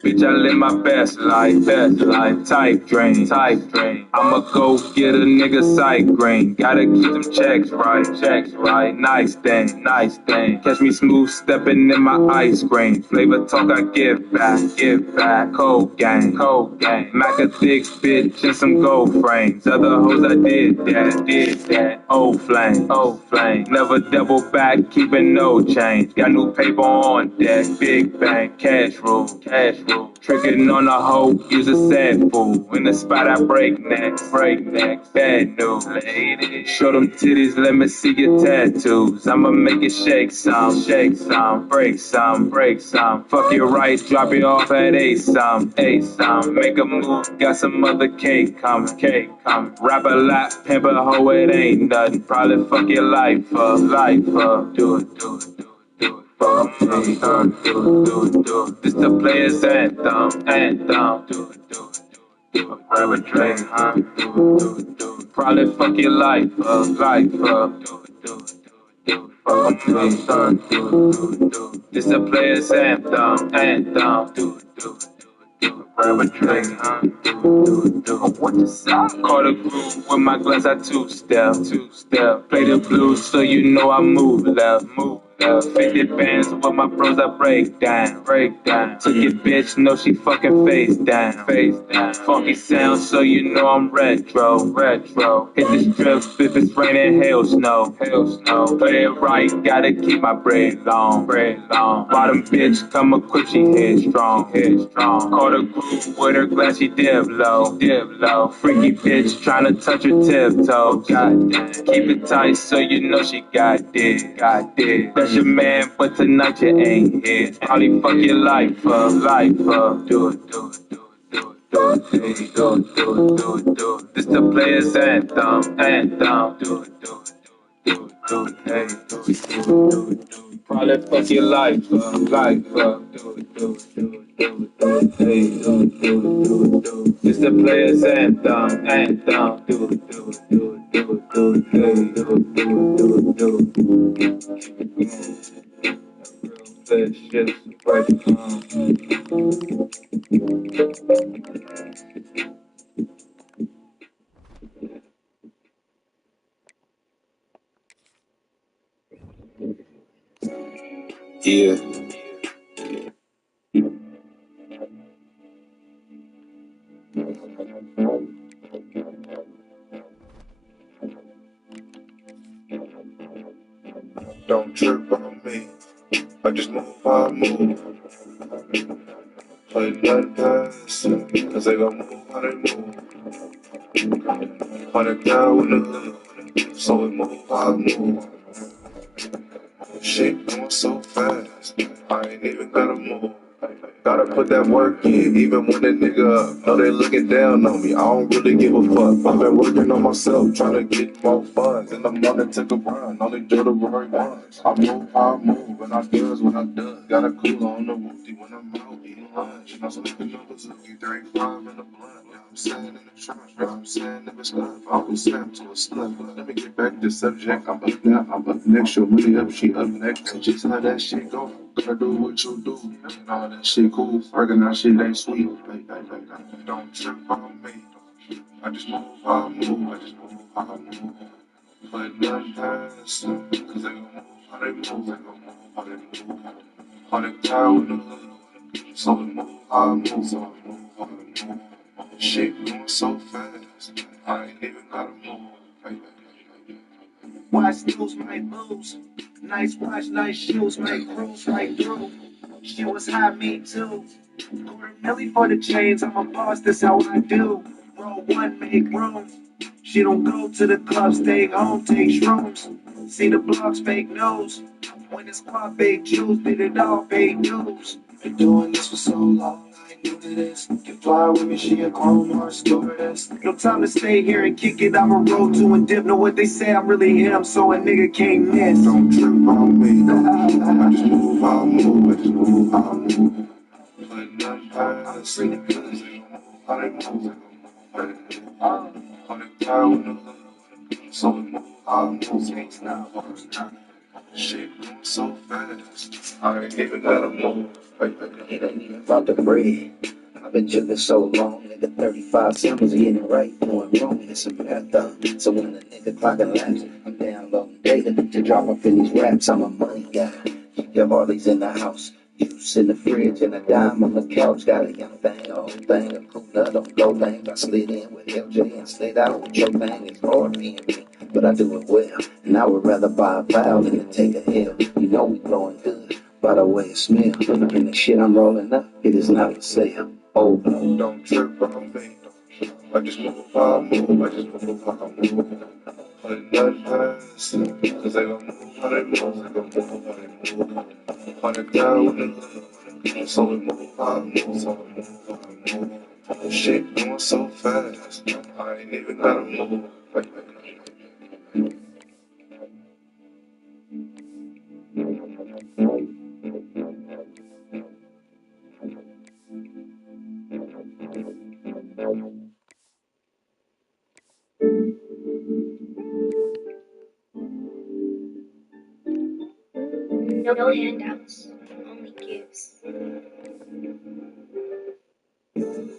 Bitch, I live my best life, type drain. I'ma go get a nigga sight green. Gotta keep them checks right, nice thing. Catch me smooth stepping in my ice cream. Flavor talk, I give back, cold gang. Mac a thick bitch and some gold frames. Other hoes I did that, old flame. Never double back, keeping no change. Got new paper on deck, big bang, cash rule. Tricking on a hoe, use a sad fool. In the spot I break necks, bad news. Lady, show them titties, let me see your tattoos. I'ma make it shake some, break some. Fuck you right, drop it off at A-some. Make a move, got some other cake coming. Rap a lot, pimp a hoe, it ain't nothing. Probably fuck your life up. Do it. This the player's anthem. Grab a drink, probably fuck your life up. This the player's anthem. Grab a drink, what the sound? Caught a groove with my glass, I two-step. Play the blues so you know I move left. 50 bands with my bros, I break down. Took your bitch, know she fucking face down. Funky sound, so you know I'm retro. Hit the strip if it's raining, hail snow. Play it right, gotta keep my bread long. Bottom bitch, come equipped, she headstrong. Caught a groove with her glass, she dip low. Freaky bitch, tryna touch her tiptoe. Goddamn, keep it tight so you know she got it. That's your man, but tonight you ain't here. Probably fuck your life up. Do it. This the player's anthem. Do it. Probably fuck your life up. Do it. This the player's anthem. That shit's right. Yeah. Don't trip on me, I just move how I move. Play nothing past, cause they gon' move how they move. 100 down in the hood, so we move how I move. Shit going so fast, I ain't even gotta move. Gotta put that work in, even when the nigga know they looking down on me. I don't really give a fuck. I've been working on myself, trying to get more funds. In the morning, took a run, only do the right ones. I move how I move, and I does what I does. Got a cooler on the woofy when I'm out eating lunch. And I'm smoking up a Zuki, 35 in the blunt. Yeah, I'm saying in the trunk, yeah, I'm saying if it's love, I will snap to a slut. But let me get back to the subject. I'm up now, I'm up next. Your money up, she up next. That's just how that shit go. Gotta do what you do, and all that shit cool. Working that shit ain't sweet. Don't trip on me. I just move how I move. But nothing past, cause they gon' move how they move. 100 down in the hood, so we move how I move. Shit going so fast, I ain't even gotta move. Watch news, might lose. Nice watch, nice shoes, might cruise right through. She was hot, me too. $250,000 for the chains, I'm a boss, that's how I do. Roll one, make room. She don't go to the club, stay home, take shrooms. See the blogs, fake news. When it's squad, fake Jews, did it all, fake news. Been doing this for so long, I ain't new to this. Can fly with me, she a grown heart stewardess. No time to stay here and kick it, I'ma roll to and dip. Know what they say, I'm really him, so a nigga can't miss. Don't trip on me, I just move how I move. But nothing past, cause they gon' move how they move. 100 down in the hood, so we move how I move. Shit going so fast, I ain't even gotta move. It ain't even about the bread. I've been chillin' so long, nigga, 35 symbols, getting right, doing wrong, it's a marathon. So when a nigga clockin' laps, I'm downloading data to drop off in these raps, I'm a money guy. Your Harley's in the house, juice in the fridge, and a dime on the couch. Got a young thing, a old thing, a cool nut on go thing. I slid in with LJ and slid out with your thing. It's hard being me, but I do it well. And I would rather buy a foul than to take a L. You know we blowing good, by the way it smell. And the shit I'm rolling up, it is not for sale. Oh, Don't trip on me. I just move how I move. I just move how I move. Put nothing past them, cause they gon' move how they move. They gon' move how they move. 100 down with the love. So we move how I move. So we move how I move. Shit going so fast, I ain't even gotta move. No handouts, only gifts.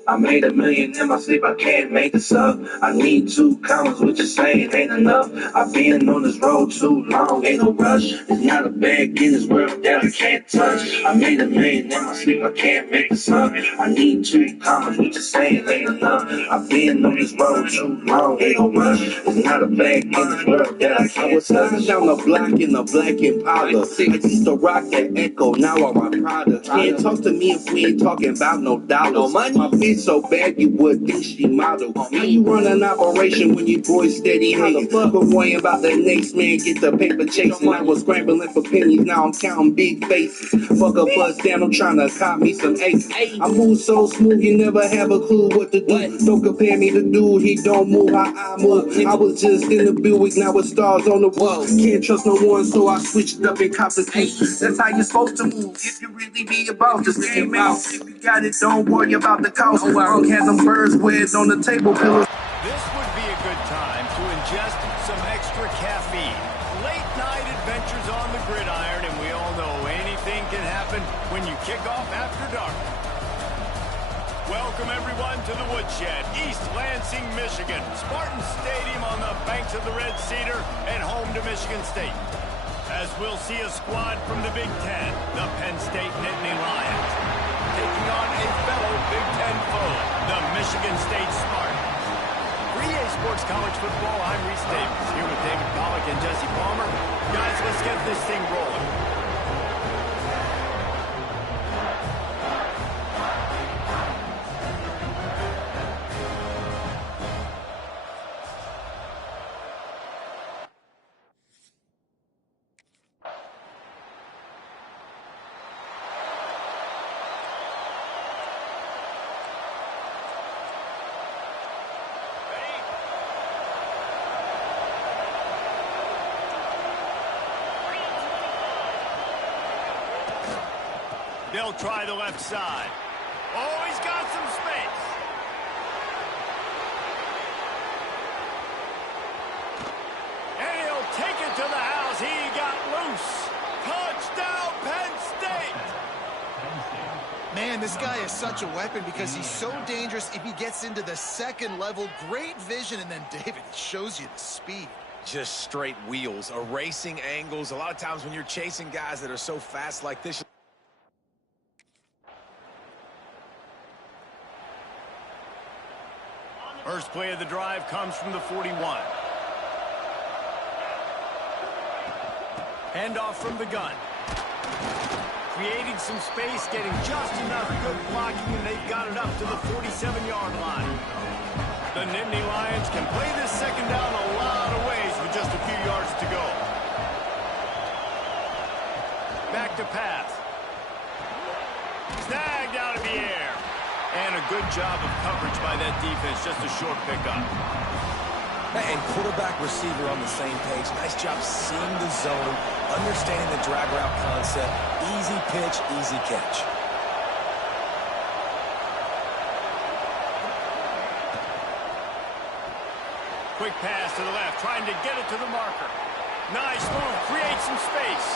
I made $1 million in my sleep, I can't make this up. I need 2 commas, what you saying ain't enough. I've been on this road too long, ain't no rush. There's not a bag in this world that I can't touch. I made $1 million in my sleep, I can't make this up. I need 2 commas, what you saying ain't enough. I've been on this road too long, ain't no rush. There's not a bag in this world that I can't touch. Down the block in the black Impala. I used to rock that Echo, now I rock Prada. Can't talk to me if we ain't talking about no dollars. No money. My bitch so bad you would think she model. How you run an operation when you boys steady hating? But worrying about the next man get the paper chasing. I was scrambling for pennies, now I'm counting big faces. Fuck a bus down, I'm trying to cop me some aces. I move so smooth, you never have a clue what to do. Don't compare me to dude, he don't move how I move. I was just in the Buick, now with stars on the wall. Can't trust no one, so I switched up and copped the coupe. That's how you're supposed to move if you really be about this game out. If you got it, don't worry about the cost. Unk had them birds wedged on the table pillows. This would be a good time to ingest some extra caffeine. Late night adventures on the gridiron, and we all know anything can happen when you kick off after dark. Welcome everyone to the Woodshed, East Lansing, Michigan. Spartan Stadium on the banks of the Red Cedar and home to Michigan State. As we'll see a squad from the Big Ten, the Penn State Nittany Lions, taking on a fellow Big Ten foe, the Michigan State Spartans. For EA Sports College Football, I'm Reese Davis, here with David Pollack and Jesse Palmer. Guys, let's get this thing rolling. They'll try the left side. Oh, he's got some space. And he'll take it to the house. He got loose. Touchdown, Penn State. Man, this guy is such a weapon because he's so dangerous if he gets into the second level. Great vision, and then David shows you the speed. Just straight wheels, erasing angles. A lot of times when you're chasing guys that are so fast like this. First play of the drive comes from the 41. Handoff from the gun. Creating some space, getting just enough good blocking, and they've got it up to the 47-yard line. The Nittany Lions can play this second down a lot of ways with just a few yards to go. Back to pass. Snagged out of the air. And a good job of coverage by that defense, just a short pickup. And quarterback receiver on the same page. Nice job seeing the zone, understanding the drag route concept. Easy pitch, easy catch. Quick pass to the left, trying to get it to the marker. Nice move, creates some space.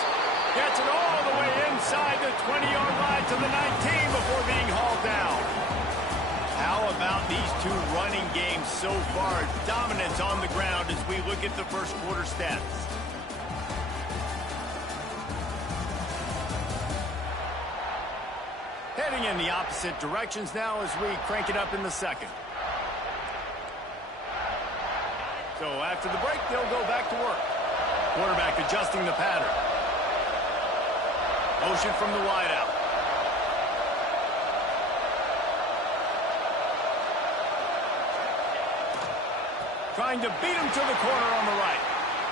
Gets it all the way inside the 20-yard line to the 19 before being hauled down. How about these two running games so far? Dominance on the ground as we look at the first quarter stats. Heading in the opposite directions now as we crank it up in the second. So after the break, they'll go back to work. Quarterback adjusting the pattern. Motion from the wideout. Trying to beat him to the corner on the right.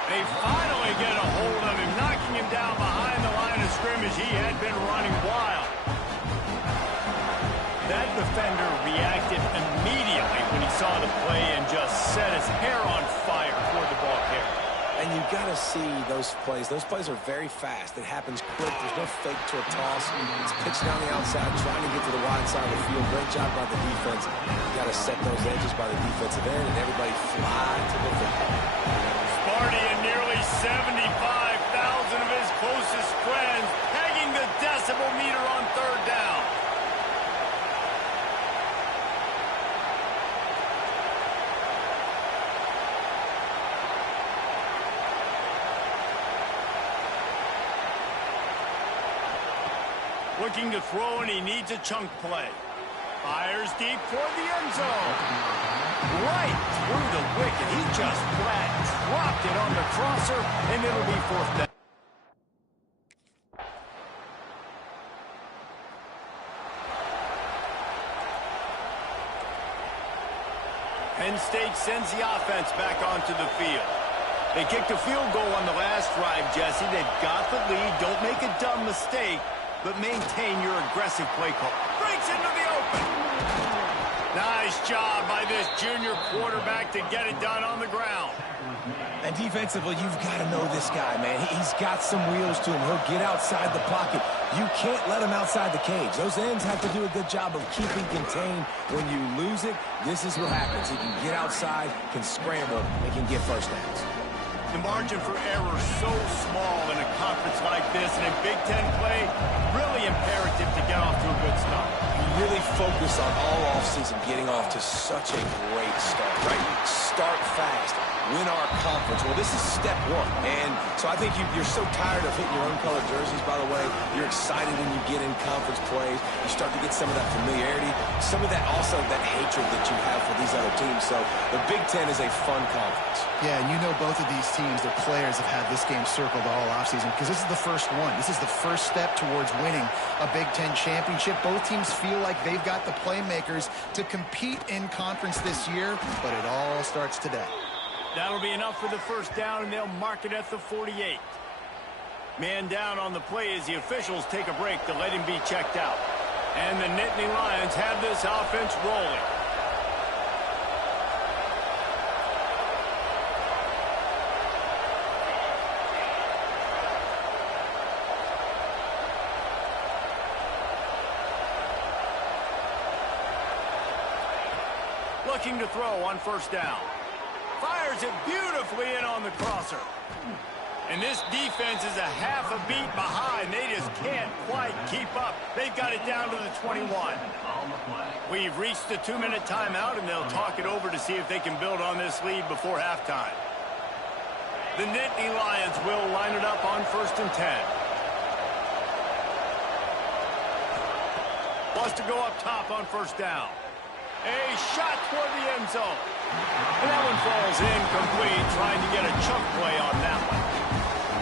They finally get a hold of him, knocking him down behind the line of scrimmage. He had been running wild. That defender reacted immediately when he saw the play and just set his hair on fire toward the ball carrier. And you got to see those plays. Those plays are very fast. It happens quick. There's no fake to a toss. It's pitched down the outside, trying to get to the wide side of the field. Great job by the defense. You got to set those edges by the defensive end, and everybody fly to the football. Sparty and nearly 75,000 of his closest friends pegging the decibel meter on third down. Looking to throw, and he needs a chunk play. Fires deep toward the end zone. Right through the wicket. He just flat dropped it on the crosser, and it'll be fourth down. Penn State sends the offense back onto the field. They kicked a field goal on the last drive, Jesse. They've got the lead. Don't make a dumb mistake, but maintain your aggressive play call. Breaks into the open. Nice job by this junior quarterback to get it done on the ground. And defensively, you've got to know this guy, man. He's got some wheels to him. He'll get outside the pocket. You can't let him outside the cage. Those ends have to do a good job of keeping contained. When you lose it, this is what happens. He can get outside, can scramble, and can get first downs. The margin for error so small in a conference like this, and in Big Ten play, really imperative to get off to a good start. We really focus on all offseason getting off to such a great start, right? Start fast, win our conference. Well, this is step one. And so I think you're so tired of hitting your own colored jerseys, by the way. You're excited when you get in conference plays. You start to get some of that familiarity, some of that also that hatred that you have for these other teams. So the Big Ten is a fun conference. Yeah, and you know both of these teams, their players have had this game circled all offseason because this is the first one. This is the first step towards winning a Big Ten championship. Both teams feel like they've got the playmakers to compete in conference this year, but it all starts today. That'll be enough for the first down, and they'll mark it at the 48. Man down on the play as the officials take a break to let him be checked out. And the Nittany Lions have this offense rolling. Looking to throw on first down. Fires it beautifully in on the crosser. And this defense is a half a beat behind. They just can't quite keep up. They've got it down to the 21. We've reached the 2-minute timeout, and they'll talk it over to see if they can build on this lead before halftime. The Nittany Lions will line it up on 1st and 10. Wants to go up top on first down. A shot toward the end zone. And that one falls incomplete, trying to get a chunk play on that one.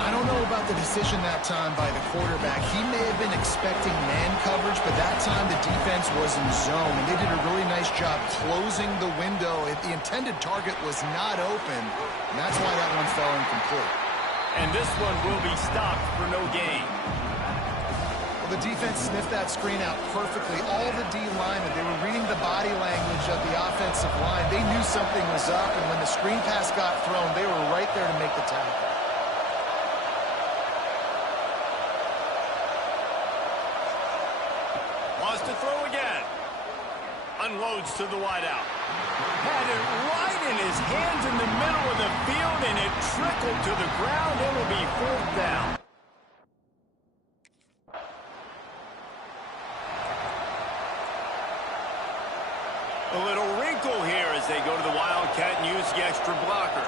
I don't know about the decision that time by the quarterback. He may have been expecting man coverage, but that time the defense was in zone, and they did a really nice job closing the window. The intended target was not open, and that's why that one fell incomplete. And this one will be stopped for no gain. The defense sniffed that screen out perfectly. All the D linemen, they were reading the body language of the offensive line. They knew something was up, and when the screen pass got thrown, they were right there to make the tackle. Wants to throw again. A unloads to the wideout. Had it right in his hands in the middle of the field, and it trickled to the ground. It'll be 4th down. A little wrinkle here as they go to the Wildcat and use the extra blocker.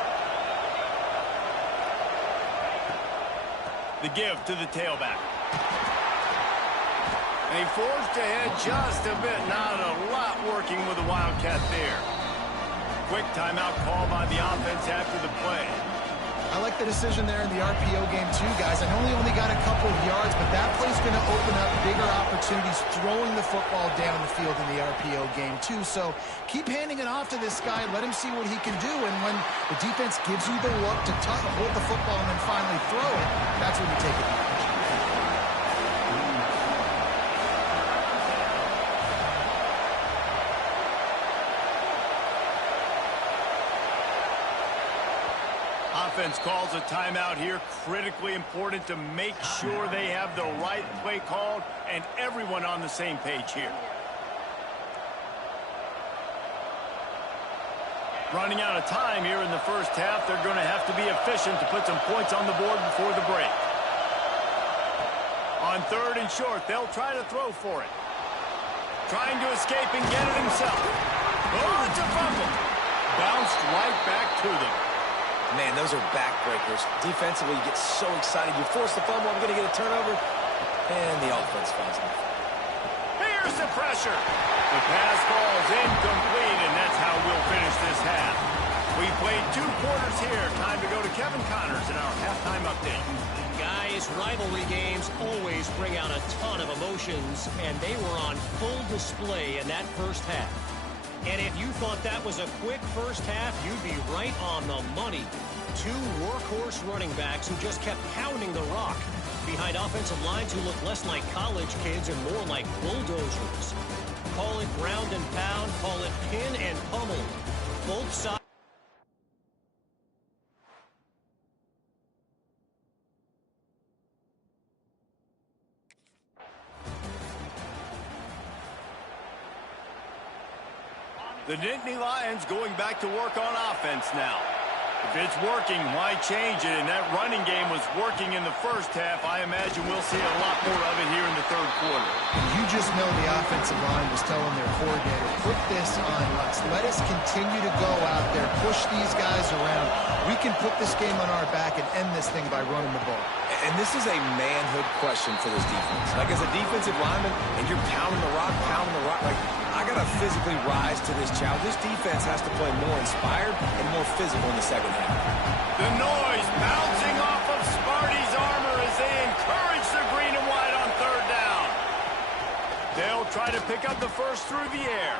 The give to the tailback. And he forced ahead just a bit. Not a lot working with the Wildcat there. Quick timeout call by the offense after the play. I like the decision there in the RPO game too, guys. I know he only got a couple of yards, but that play's going to open up bigger opportunities throwing the football down the field in the RPO game too. So keep handing it off to this guy. Let him see what he can do. And when the defense gives you the look to hold the football and then finally throw it, that's when you take advantage. Offense calls a timeout here. Critically important to make sure they have the right play called and everyone on the same page here. Running out of time here in the first half. They're going to have to be efficient to put some points on the board before the break. On 3rd and short, they'll try to throw for it. Trying to escape and get it himself. Oh, it's a fumble. Bounced right back to them. Man, those are backbreakers. Defensively, you get so excited. You force the fumble, I'm going to get a turnover, and the offense finds him. Here's the pressure. The pass falls incomplete, and that's how we'll finish this half. We played 2 quarters here. Time to go to Kevin Connors in our halftime update. Guys, rivalry games always bring out a ton of emotions, and they were on full display in that first half. And if you thought that was a quick first half, you'd be right on the money. 2 workhorse running backs who just kept pounding the rock behind offensive lines who look less like college kids and more like bulldozers. Call it ground and pound, call it pin and pummel. Both sides. The Nittany Lions going back to work on offense now. If it's working, why change it? And that running game was working in the first half. I imagine we'll see a lot more of it here in the 3rd quarter. You just know the offensive line was telling their coordinator, put this on us. Let us continue to go out there, push these guys around. We can put this game on our back and end this thing by running the ball. And this is a manhood question for this defense. Like, as a defensive lineman, and you're pounding the rock, like, I got to physically rise to this challenge. This defense has to play more inspired and more physical in the second half. The noise bouncing off of Sparty's armor as they encourage the green and white on 3rd down. They'll try to pick up the first through the air.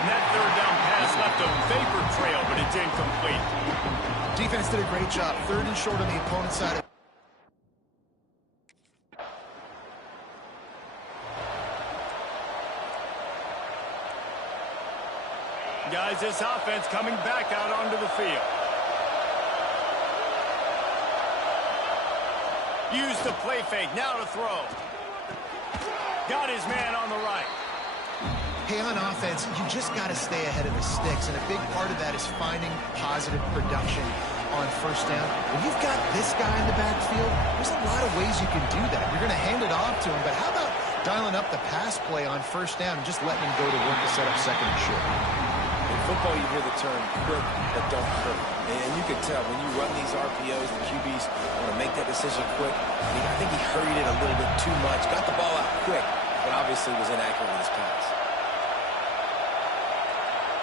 And that 3rd down pass left a vapor trail, but it's incomplete. Defense did a great job. 3rd and short on the opponent's side. Guys, this offense coming back out onto the field. Use the play fake, now to throw. Got his man on the right. Hey, on offense, you just got to stay ahead of the sticks, and a big part of that is finding positive production on 1st down. When you've got this guy in the backfield, there's a lot of ways you can do that. You're going to hand it off to him, but how about dialing up the pass play on 1st down and just letting him go to work to set up 2nd and short? In football, you hear the term quick but don't hurt. And you can tell when you run these RPOs, the QBs want to make that decision quick. I think he hurried it a little bit too much. Got the ball out quick, but obviously was inaccurate with his pass.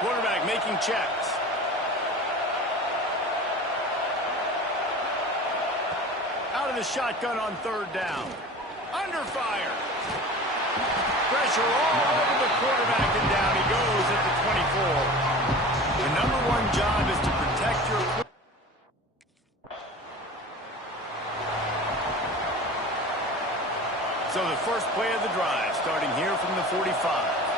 Quarterback making checks. Out of the shotgun on 3rd down. Under fire. Pressure all over the quarterback, and down he goes at the 24. The #1 job is to protect your... So the first play of the drive, starting here from the 45.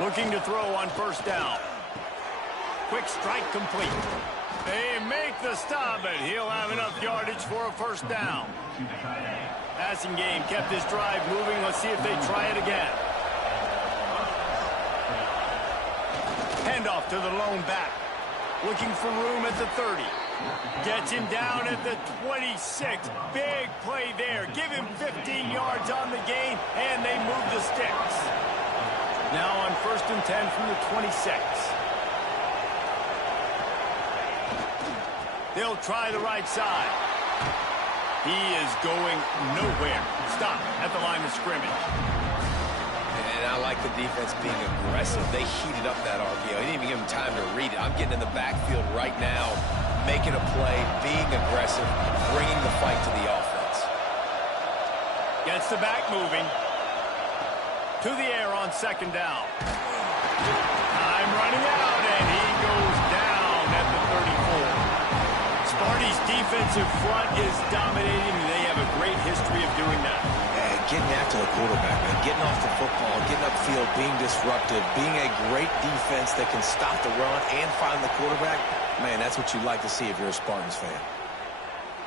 Looking to throw on 1st down. Quick strike complete. They make the stop, but he'll have enough yardage for a first down. Passing game kept this drive moving. Let's see if they try it again. Handoff to the lone back. Looking for room at the 30. Gets him down at the 26. Big play there. Give him 15 yards on the gain, and they move the sticks. Now on 1st and 10 from the 26. They'll try the right side. He is going nowhere. Stop at the line of scrimmage. And I like the defense being aggressive. They heated up that RPO. He didn't even give him time to read it. I'm getting in the backfield right now, making a play, being aggressive, bringing the fight to the offense. Gets the back moving. To the air on 2nd down. Time running out, and he goes down at the 34. Sparty's defensive front is dominating, and they have a great history of doing that. And getting after the quarterback, man. Getting off the football, getting upfield, being disruptive, being a great defense that can stop the run and find the quarterback. Man, that's what you'd like to see if you're a Spartans fan.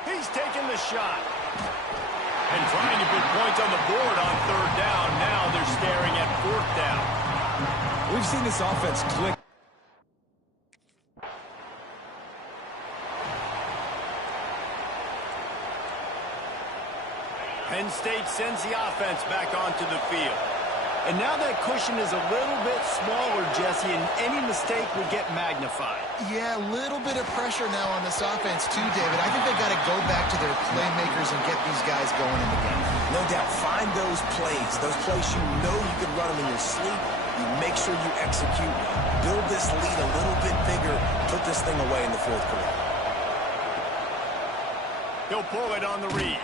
He's taking the shot. And trying to put points on the board on 3rd down. Now they're staring at 4th down. We've seen this offense click. Penn State sends the offense back onto the field. And now that cushion is a little bit smaller, Jesse, and any mistake would get magnified. Yeah, a little bit of pressure now on this offense too, David. I think they got to go back to their playmakers and get these guys going in the game. No doubt. Find those plays you know you can run them in your sleep. You make sure you execute. Build this lead a little bit bigger. Put this thing away in the 4th quarter. He'll pull it on the read.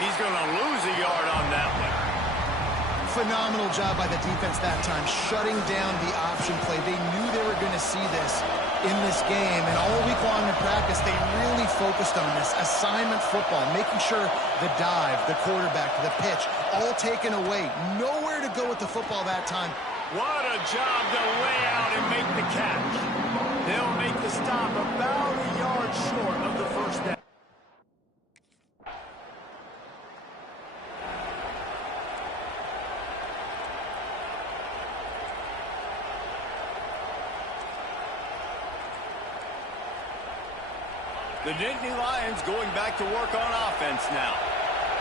He's going to lose a yard on that one. Phenomenal job by the defense that time, shutting down the option play. They knew they were going to see this in this game, and all week long in practice, they really focused on this assignment football, making sure the dive, the quarterback, the pitch, all taken away. Nowhere to go with the football that time. What a job to lay out and make the catch. They'll make the stop about a yard short of the first down. The Nittany Lions going back to work on offense now.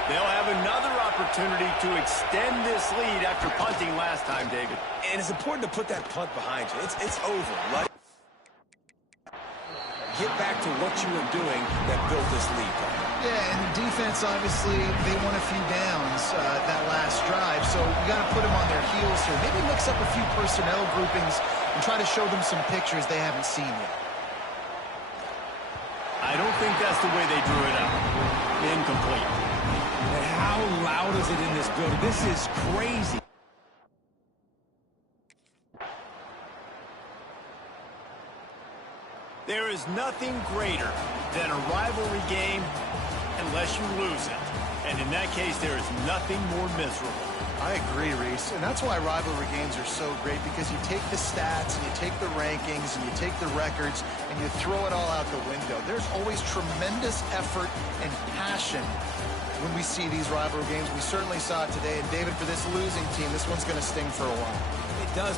They'll have another opportunity to extend this lead after punting last time, David. And it's important to put that punt behind you. It's over. Get back to what you were doing that built this lead. Yeah, and the defense, obviously, they won a few downs that last drive, so we got to put them on their heels here. Maybe mix up a few personnel groupings and try to show them some pictures they haven't seen yet. I don't think that's the way they drew it up. Incomplete. And how loud is it in this building? This is crazy. There is nothing greater than a rivalry game unless you lose it. And in that case, there is nothing more miserable. I agree, Reese. And that's why rivalry games are so great, because you take the stats and you take the rankings and you take the records and you throw it all out the window. There's always tremendous effort and passion when we see these rivalry games. We certainly saw it today. And David, for this losing team, this one's going to sting for a while. It does.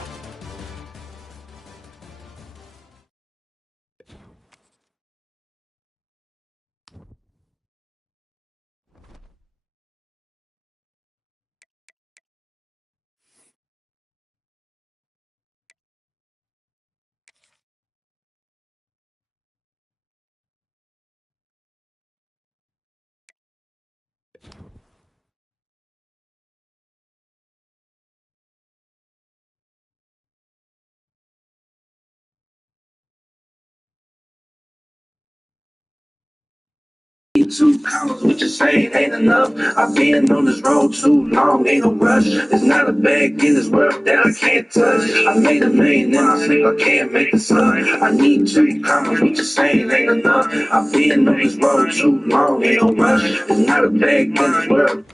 £2, what you saying ain't enough. I've been on this road too long, ain't no rush. There's not a bag in this world that I can't touch. I made $1 million and I think I can't make the sun. I need £2, what you saying ain't enough. I've been on this road too long, ain't no rush. There's not a bag in this world.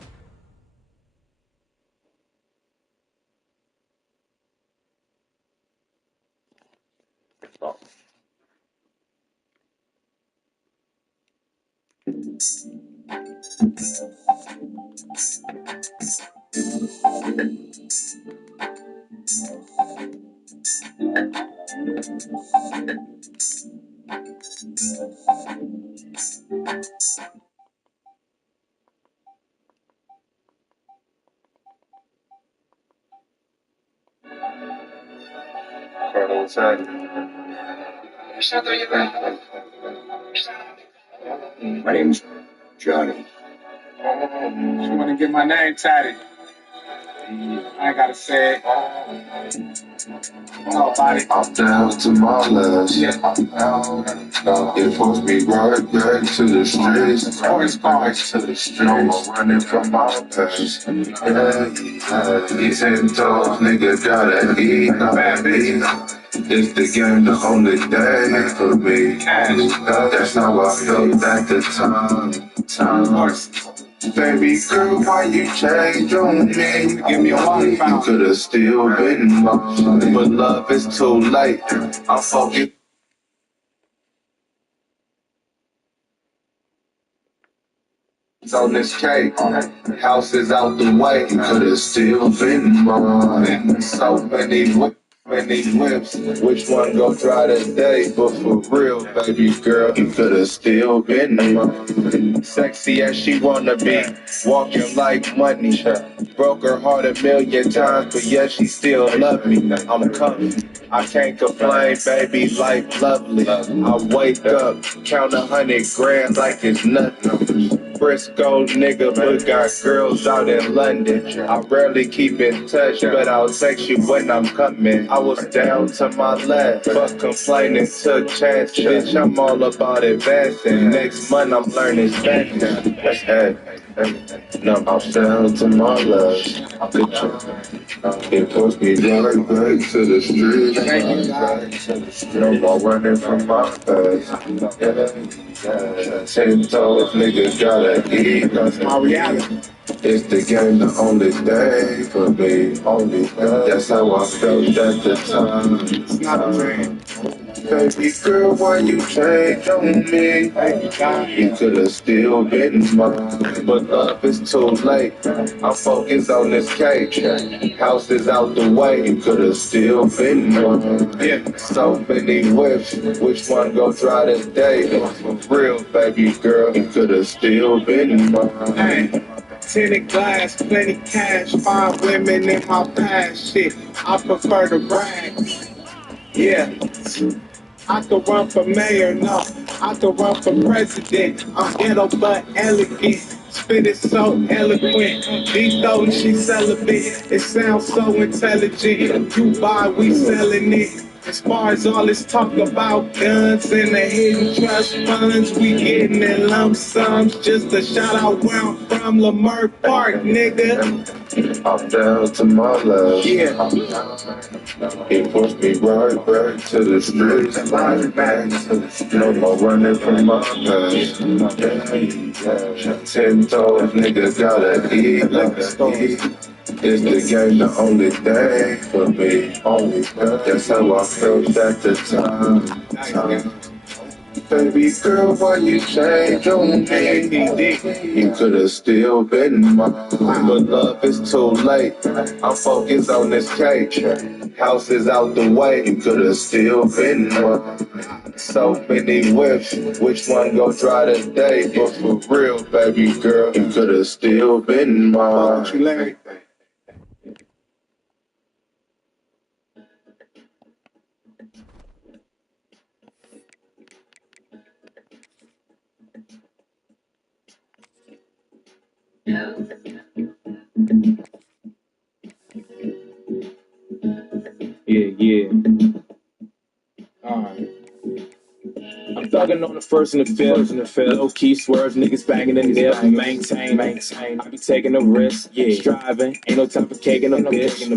My name's Johnny. Just want to get my name tatted. I ain't gotta say it. Nobody. I'm down to my last. It puts me right back to the streets. Back to the streets. No more running from my past. These head dogs, nigga gotta eat. It's the game, the only thing for me. That's how I felt at the time. Baby girl, why you change on me? Give me a water You fountain. could've still been mine, but love is too late. I'm focused on this cake. House is out the way. You could've still been mine. So many whips. Which one go try today? But for real, baby girl, you could've still been mine. Sexy as she wanna be, walking like money. Broke her heart 1,000,000 times, but yeah, she still love me. I'm coming. I can't complain, baby, life lovely. I wake up, count 100 grand like it's nothing. Frisco nigga, but got girls out in London. I rarely keep in touch, but I'll text you when I'm coming. I was down to my last, fuck complaining, took chances. Bitch, I'm all about advancing. Next month I'm learning Spanish. Hey. No, I'm down to my last. It puts me right back to the streets. No more running from my past. 10 toes, niggas gotta eat. That's my reality. It's the game, the only thing for me. That's how I felt at the time. It's not a dream. Baby girl, why you change on me? You could've still been mine, but love is too late. I'm focused on this cake. House is out the way. You could've still been mine. So many whips. Which one go try today? For real, baby girl, you could've still been mine. Tinted glass, plenty cash, 5 women in my past. Shit, I prefer to brag. Yeah. I could run for mayor, no, I could run for president. I'm ghetto but elegant, spit it so eloquent. These days she celibate, it sounds so intelligent. You buy, we selling it. As far as all this talk about guns and the hidden trust funds, we getting in lump sums. Just a shout out where I'm from, Lamar Park, nigga. I'm down to my last. Yeah. It pushed me right back to the streets. No more running from my past. 10 toes, niggas gotta eat. It's the game, the only thing for me. That's how I felt at the time. Baby girl, why you change on me? You could've still been mine, but love is too late. I'm focused on this cake. House is out the way. You could've still been mine. So many whips. Which one go try today? But for real, baby girl, you could've still been mine. Yeah. Alright. I'm thugging on the first and the fifth. Low key swerve, niggas banging in there. Maintain. I be taking a risk, striving. Ain't no time for cake and a bitch.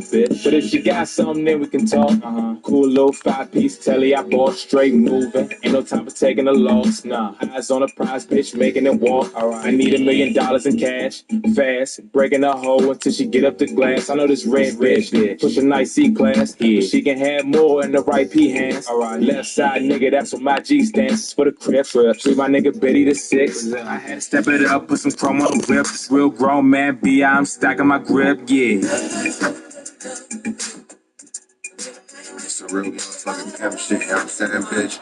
But if you got something, then we can talk. Cool little 5-piece telly, I bought straight moving. Ain't no time for taking a loss. Nah, eyes on a prize, bitch, making it walk. Alright, I need $1 million in cash, fast. Breaking a hole until she get up the glass. I know this red bitch, push a nice C-class. She can have more in the right P hands. Alright, left side nigga, that's what my G stands. X for the crib. Free my nigga Betty the 6. I had to step it up, put some chrome on the whips. Real grown man, B, I'm stacking my grip, yeah. It's a real motherfucking pimp shit, you know what I'm saying, bitch?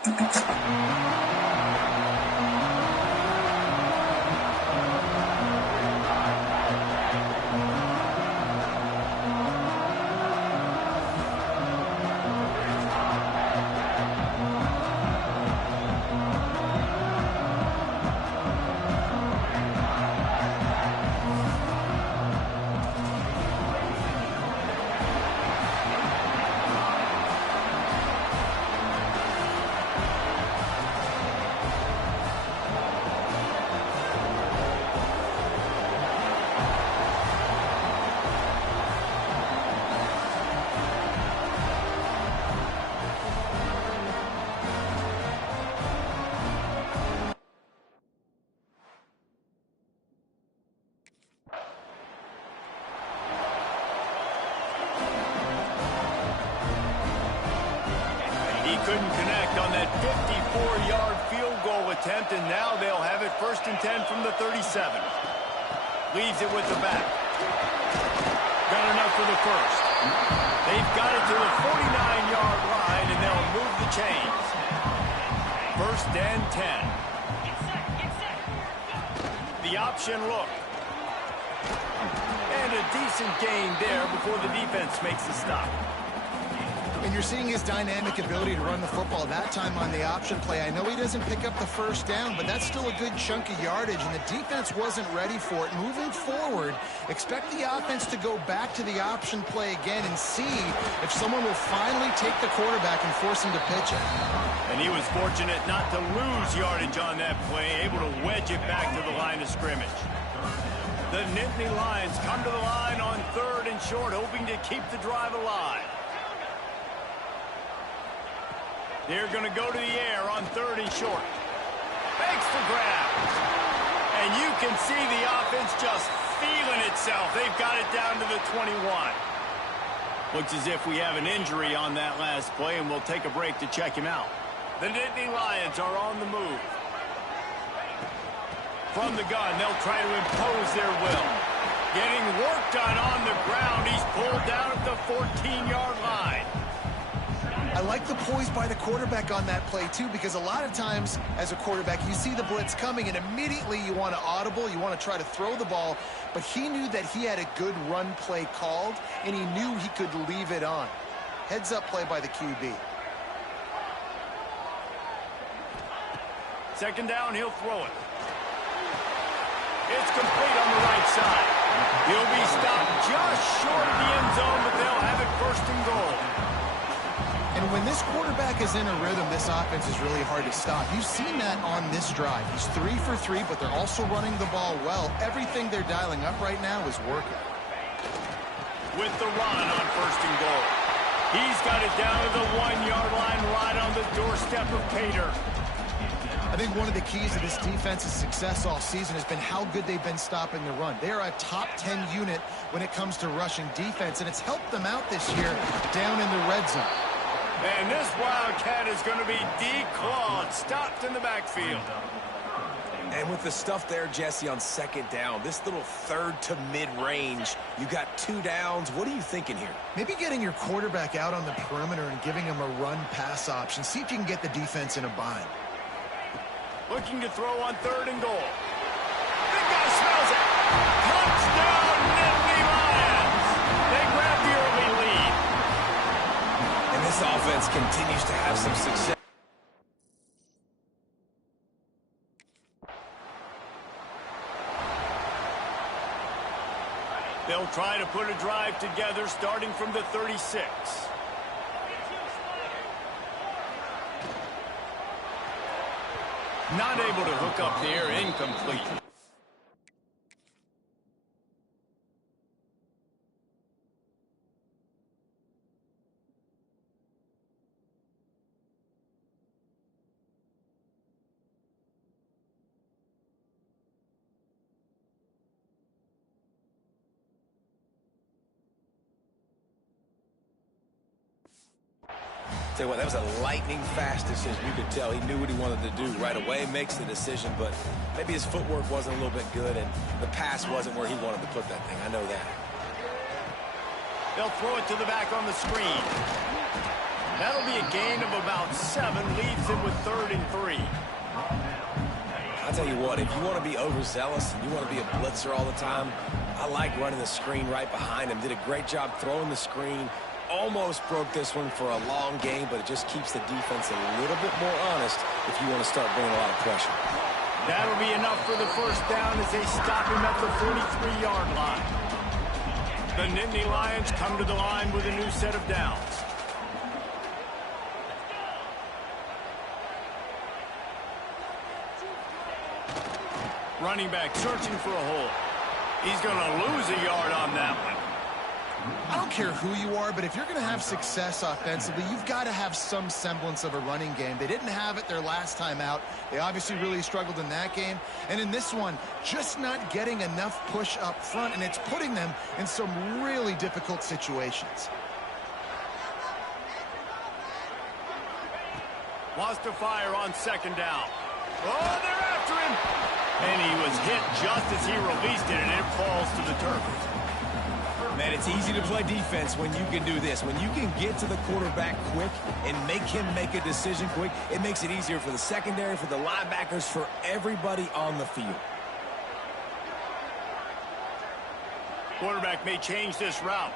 He couldn't connect on that 54-yard field goal attempt, and now they'll have it 1st and 10 from the 37. Leaves it with the back. Got enough for the first. They've got it to the 49-yard line, and they'll move the chains. 1st and 10. The option look. And a decent gain there before the defense makes the stop. And you're seeing his dynamic ability to run the football that time on the option play. I know he doesn't pick up the first down, but that's still a good chunk of yardage, and the defense wasn't ready for it. Moving forward, expect the offense to go back to the option play again and see if someone will finally take the quarterback and force him to pitch it. And he was fortunate not to lose yardage on that play, able to wedge it back to the line of scrimmage. The Nittany Lions come to the line on 3rd and short, hoping to keep the drive alive. They're going to go to the air on 3rd and short. Makes the grab. And you can see the offense just feeling itself. They've got it down to the 21. Looks as if we have an injury on that last play, and we'll take a break to check him out. The Nittany Lions are on the move. From the gun, they'll try to impose their will. Getting work done on the ground. He's pulled down at the 14-yard line. I like the poise by the quarterback on that play, too, because a lot of times as a quarterback, you see the blitz coming, and immediately you want to audible, you want to try to throw the ball, but he knew that he had a good run play called, and he knew he could leave it on. Heads-up play by the QB. 2nd down, he'll throw it. It's complete on the right side. He'll be stopped just short of the end zone, but they'll have it 1st and goal. And when this quarterback is in a rhythm, this offense is really hard to stop. You've seen that on this drive. He's 3 for 3, but they're also running the ball well. Everything they're dialing up right now is working. With the run on 1st and goal. He's got it down to the 1-yard line, right on the doorstep of Pater. I think one of the keys to this defense's success all season has been how good they've been stopping the run. They are a top 10 unit when it comes to rushing defense, and it's helped them out this year down in the red zone. And this Wildcat is going to be declawed, stopped in the backfield. And with the stuff there, Jesse, on 2nd down, this little 3rd to mid-range, you got 2 downs. What are you thinking here? Maybe getting your quarterback out on the perimeter and giving him a run-pass option. See if you can get the defense in a bind. Looking to throw on 3rd and goal. Big guy smells it. Touchdown, Nittany Lions. They grab the early lead. And this offense continues to have some success. They'll try to put a drive together starting from the 36. Not able to hook up there, incomplete. Tell you what, that was a lightning-fast decision. You could tell he knew what he wanted to do right away, makes the decision, but maybe his footwork wasn't a little bit good, and the pass wasn't where he wanted to put that thing. I know that. They'll throw it to the back on the screen. That'll be a gain of about 7, leaves him with 3rd and 3. I'll tell you what, if you want to be overzealous and you want to be a blitzer all the time, I like running the screen right behind him. Did a great job throwing the screen. Almost broke this one for a long game, but it just keeps the defense a little bit more honest if you want to start bringing a lot of pressure. That'll be enough for the first down as they stop him at the 43-yard line. The Nittany Lions come to the line with a new set of downs. Running back searching for a hole. He's going to lose a yard on that one. I don't care who you are, but if you're going to have success offensively, you've got to have some semblance of a running game. They didn't have it their last time out. They obviously really struggled in that game. And in this one, just not getting enough push up front, and it's putting them in some really difficult situations. Lost to fire on 2nd down. Oh, they're after him. And he was hit just as he released it, and it falls to the turf. Man, it's easy to play defense when you can do this. When you can get to the quarterback quick and make him make a decision quick, it makes it easier for the secondary, for the linebackers, for everybody on the field. Quarterback may change this route.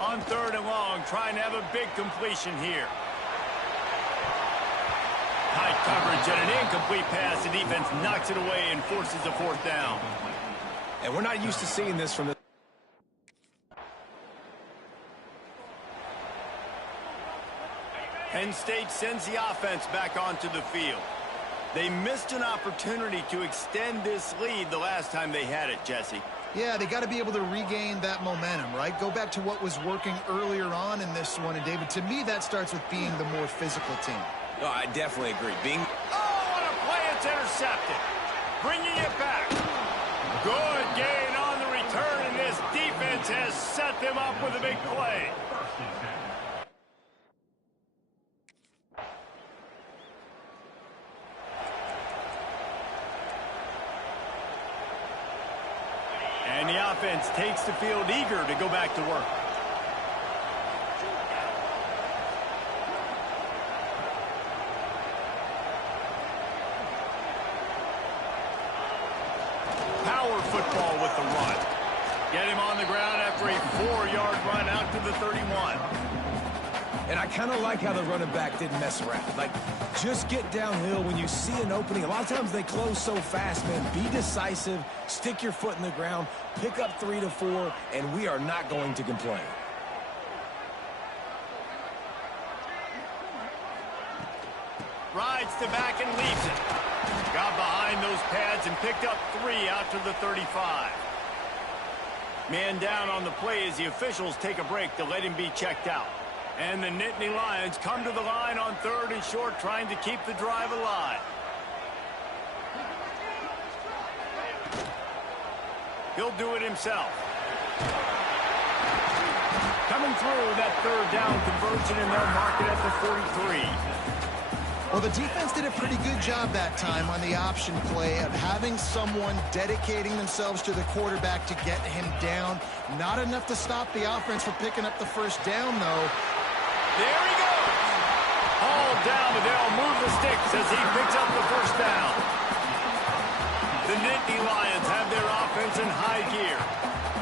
On 3rd and long, trying to have a big completion here. Tight coverage and an incomplete pass. The defense knocks it away and forces a 4th down. And we're not used to seeing this from the... Penn State sends the offense back onto the field. They missed an opportunity to extend this lead the last time they had it, Jesse. Yeah, they got to be able to regain that momentum, right? Go back to what was working earlier on in this one. And, David, to me, that starts with being the more physical team. No, I definitely agree. Oh, what a play. It's intercepted. Bringing it back. Good gain on the return, and this defense has set them up with a big play. And the offense takes the field eager to go back to work. Power football with the run. Get him on the ground after a 4-yard run out to the 31. And I kind of like how the running back didn't mess around. Like, just get downhill when you see an opening. A lot of times they close so fast, man. Be decisive, stick your foot in the ground, pick up 3 to 4, and we are not going to complain. Rides the back and leaves it. Got behind those pads and picked up 3 out to the 35. Man down on the play as the officials take a break to let him be checked out. And the Nittany Lions come to the line on 3rd and short, trying to keep the drive alive. He'll do it himself. Coming through that 3rd down conversion, and they'll mark it at the 43. Well, the defense did a pretty good job that time on the option play of having someone dedicating themselves to the quarterback to get him down. Not enough to stop the offense from picking up the 1st down, though. There he goes. Hauled down, but they'll move the sticks as he picks up the 1st down. The Nittany Lions have their offense in high gear.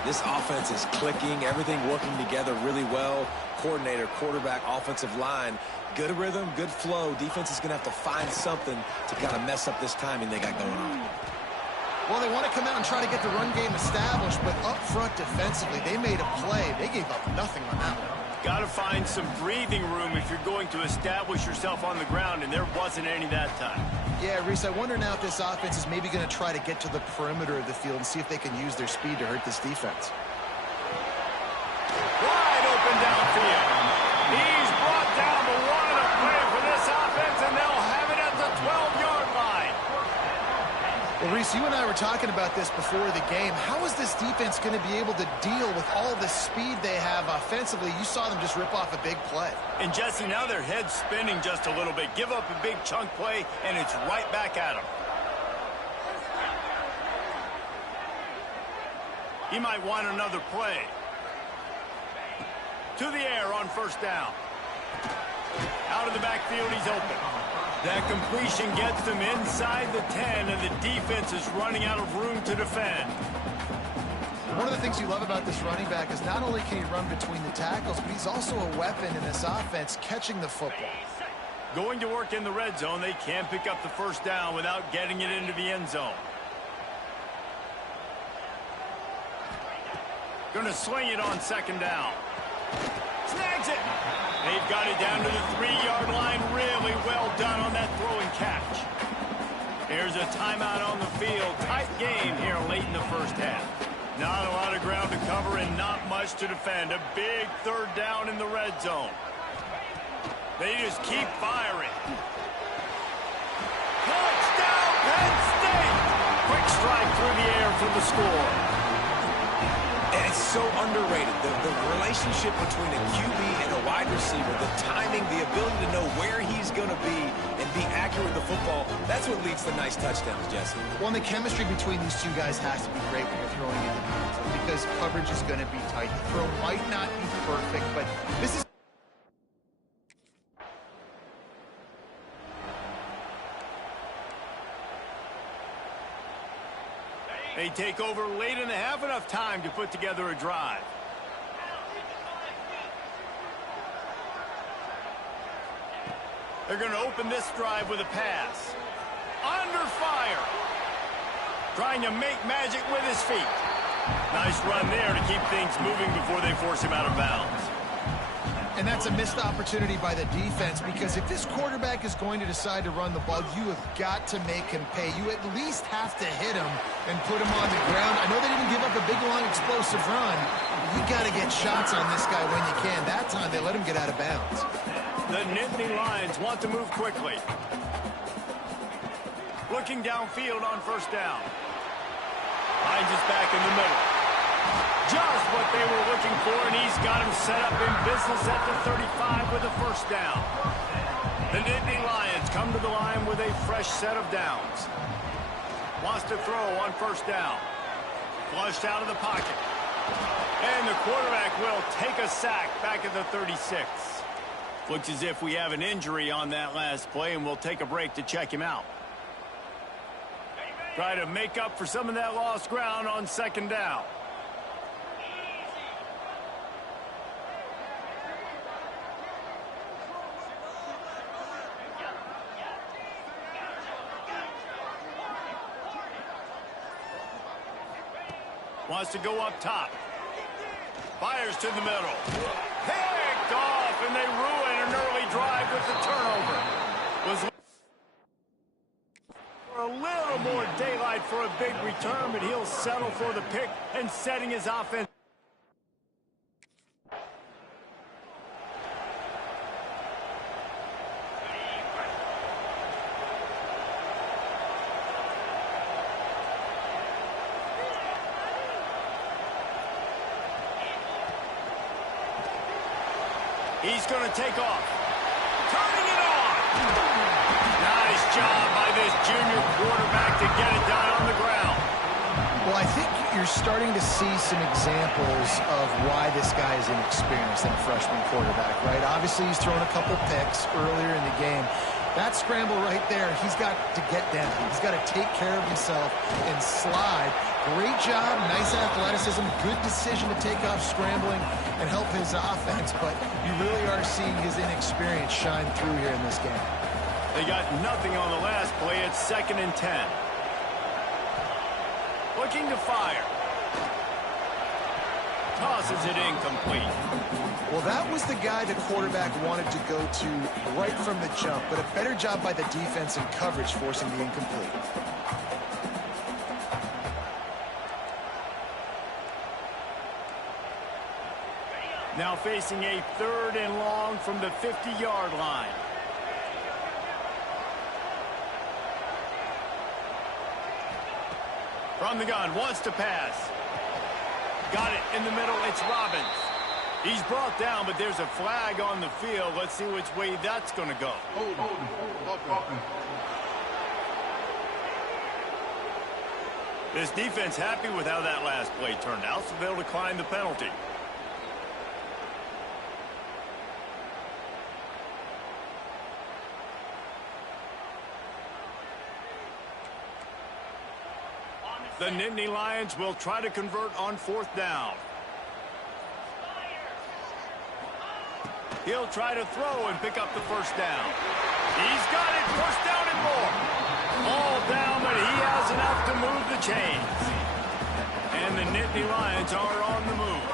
This offense is clicking, everything working together really well. Coordinator, quarterback, offensive line. Good rhythm, good flow. Defense is going to have to find something to kind of mess up this timing they got going on. Well, they want to come out and try to get the run game established, but up front defensively, they made a play. They gave up nothing on that one. Got to find some breathing room if you're going to establish yourself on the ground, and there wasn't any that time. Yeah, Reese, I wonder now if this offense is maybe going to try to get to the perimeter of the field and see if they can use their speed to hurt this defense. Wide open downfield. He's brought down the one to play for this offense, and they'll have it at the 12-yard line. Well, Reese, you and I were talking about this before the game. How is this defense going to be able to deal with all the speed they have offensively? You saw them just rip off a big play. And Jesse, now their head's spinning just a little bit. Give up a big chunk play, and it's right back at them. He might want another play. To the air on first down. Out of the backfield, he's open. That completion gets them inside the 10, and the defense is running out of room to defend. One of the things you love about this running back is not only can he run between the tackles, but he's also a weapon in this offense catching the football. Going to work in the red zone, they can't pick up the first down without getting it into the end zone. Going to sling it on second down. Snags it. They've got it down to the 3-yard line. Really well done on that throw and catch. Here's a timeout on the field. Tight game here late in the first half. Not a lot of ground to cover and not much to defend. A big third down in the red zone. They just keep firing. Touchdown, Penn State! Quick strike through the air for the score. And it's so underrated. The relationship between a QB and a wide receiver, the timing, the ability to know where he's going to be and be accurate with the football, that's what leads to nice touchdowns, Jesse. Well, and the chemistry between these two guys has to be great when you're throwing into the end zone because coverage is going to be tight. The throw might not be perfect, but this is... They take over late in the half, enough time to put together a drive. They're going to open this drive with a pass. Under fire. Trying to make magic with his feet. Nice run there to keep things moving before they force him out of bounds. And that's a missed opportunity by the defense because if this quarterback is going to decide to run the ball, you have got to make him pay. You at least have to hit him and put him on the ground. I know they didn't give up a big, long, explosive run. But you got to get shots on this guy when you can. That time, they let him get out of bounds. The Nittany Lions want to move quickly. Looking downfield on first down. Hines is back in the middle. Just what they were looking for, and he's got him set up in business at the 35 with a first down. The Nittany Lions come to the line with a fresh set of downs. Wants to throw on first down. Flushed out of the pocket. And the quarterback will take a sack back at the 36. Looks as if we have an injury on that last play, and we'll take a break to check him out. Try to make up for some of that lost ground on second down. Wants to go up top. Fires to the middle. Picked off, and they ruin an early drive with the turnover. Was for a little more daylight for a big return, but he'll settle for the pick and setting his offense. He's going to take off. Turning it on. Nice job by this junior quarterback to get it done on the ground. Well, I think you're starting to see some examples of why this guy is inexperienced in a freshman quarterback, right? Obviously, he's thrown a couple picks earlier in the game. That scramble right there, he's got to get down. He's got to take care of himself and slide. Great job, nice athleticism, good decision to take off scrambling and help his offense, but you really are seeing his inexperience shine through here in this game. They got nothing on the last play. It's 2nd and 10. Looking to fire. Tosses it incomplete. Well, that was the guy the quarterback wanted to go to right from the jump, but a better job by the defense in coverage forcing the incomplete. Now facing a 3rd and long from the 50-yard line. From the gun, wants to pass. Got it in the middle, it's Robbins. He's brought down, but there's a flag on the field. Let's see which way that's going to go. This defense happy with how that last play turned out, so they'll decline the penalty. The Nittany Lions will try to convert on 4th down. He'll try to throw and pick up the 1st down. He's got it, 1st down and more. All down, but he has enough to move the chains. And the Nittany Lions are on the move.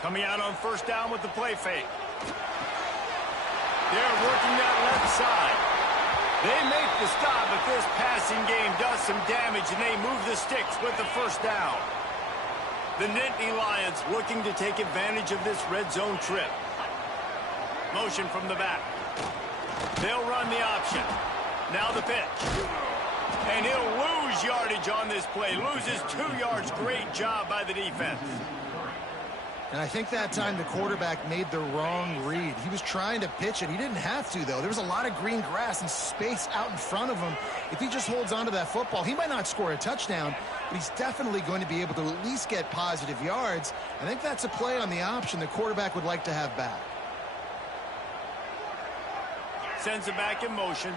Coming out on 1st down with the play fake. They're working that left side. They make the stop, but this passing game does some damage, and they move the sticks with the 1st down. The Nittany Lions looking to take advantage of this red zone trip. Motion from the back. They'll run the option. Now the pitch. And he'll lose yardage on this play. Loses 2 yards. Great job by the defense. And I think that time the quarterback made the wrong read. He was trying to pitch it. He didn't have to, though. There was a lot of green grass and space out in front of him. If he just holds on to that football, he might not score a touchdown, but he's definitely going to be able to at least get positive yards. I think that's a play on the option the quarterback would like to have back. Sends it back in motion.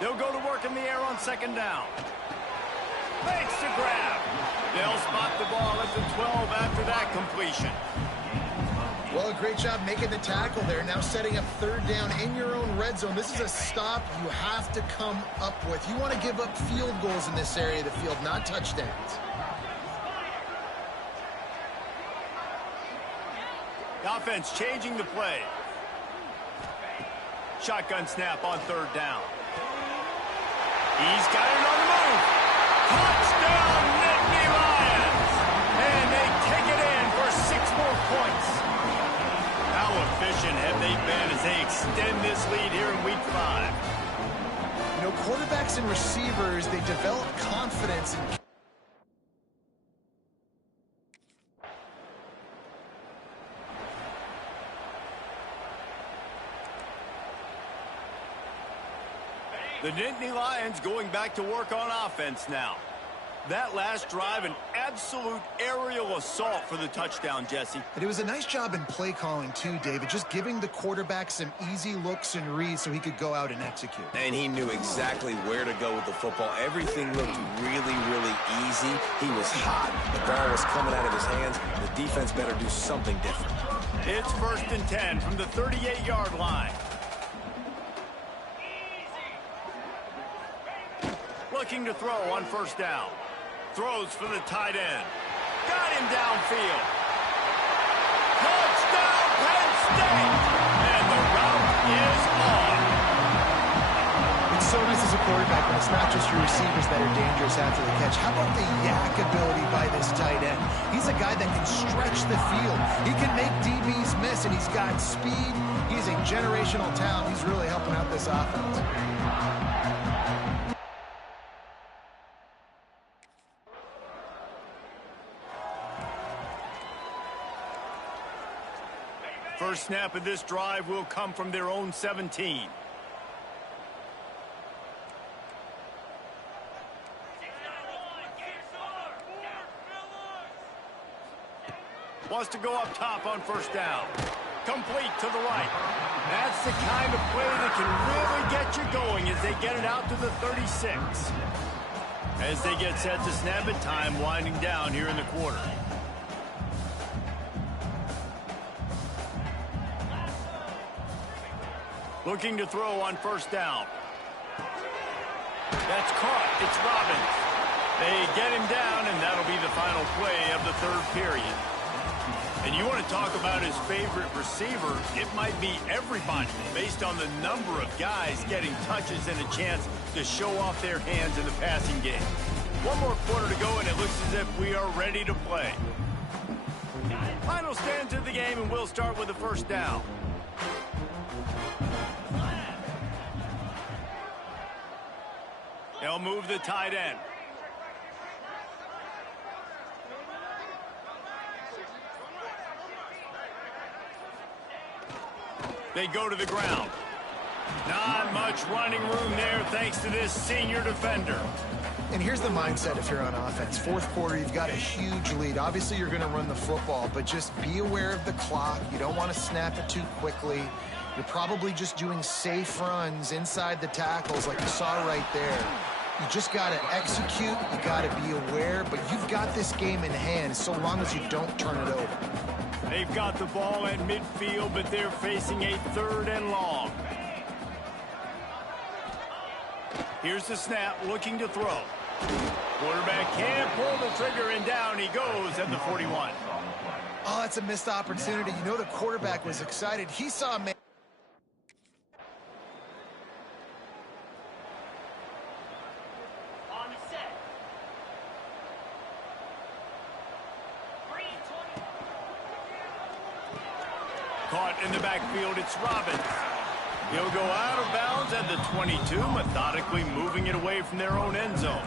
They'll go to work in the air on 2nd down. Makes the grab. They'll spot the ball at the 12 after that completion. Well, a great job making the tackle there. Now setting up 3rd down in your own red zone. This is a stop you have to come up with. You want to give up field goals in this area of the field, not touchdowns. The offense changing the play. Shotgun snap on 3rd down. He's got it on the move. Touchdown, Nittany Lions. And they take it in for 6 more points. How efficient have they been as they extend this lead here in Week 5? You know, quarterbacks and receivers, they develop confidence in the Nittany Lions going back to work on offense now. That last drive, an absolute aerial assault for the touchdown, Jesse. And it was a nice job in play calling too, David, just giving the quarterback some easy looks and reads so he could go out and execute. And he knew exactly where to go with the football. Everything looked really, really easy. He was hot. The ball was coming out of his hands. The defense better do something different. It's 1st and 10 from the 38-yard line. Looking to throw on 1st down. Throws for the tight end. Got him downfield. Touchdown, Penn State! And the route is on. It's so nice as a quarterback when it's not just your receivers that are dangerous after the catch. How about the yak ability by this tight end? He's a guy that can stretch the field. He can make DBs miss, and he's got speed. He's a generational talent. He's really helping out this offense. First snap of this drive will come from their own 17. Wants to go up top on 1st down. Complete to the right. That's the kind of play that can really get you going as they get it out to the 36. As they get set to snap it, time winding down here in the quarter. Looking to throw on 1st down. That's caught. It's Robbins. They get him down, and that'll be the final play of the 3rd period. And you want to talk about his favorite receiver, it might be everybody based on the number of guys getting touches and a chance to show off their hands in the passing game. 1 more quarter to go, and it looks as if we are ready to play. Final stands of the game, and we'll start with the first down. They'll move the tight end. They go to the ground. Not much running room there thanks to this senior defender. And here's the mindset if you're on offense. Fourth quarter, you've got a huge lead. Obviously, you're going to run the football, but just be aware of the clock. You don't want to snap it too quickly. You're probably just doing safe runs inside the tackles like you saw right there. You just got to execute. You got to be aware, but you've got this game in hand so long as you don't turn it over. They've got the ball at midfield, but they're facing a 3rd and long. Here's the snap, looking to throw. Quarterback can't pull the trigger, and down he goes at the 41. Oh, it's a missed opportunity. You know the quarterback was excited. He saw a man. Caught in the backfield, it's Robbins. He'll go out of bounds at the 22, methodically moving it away from their own end zone.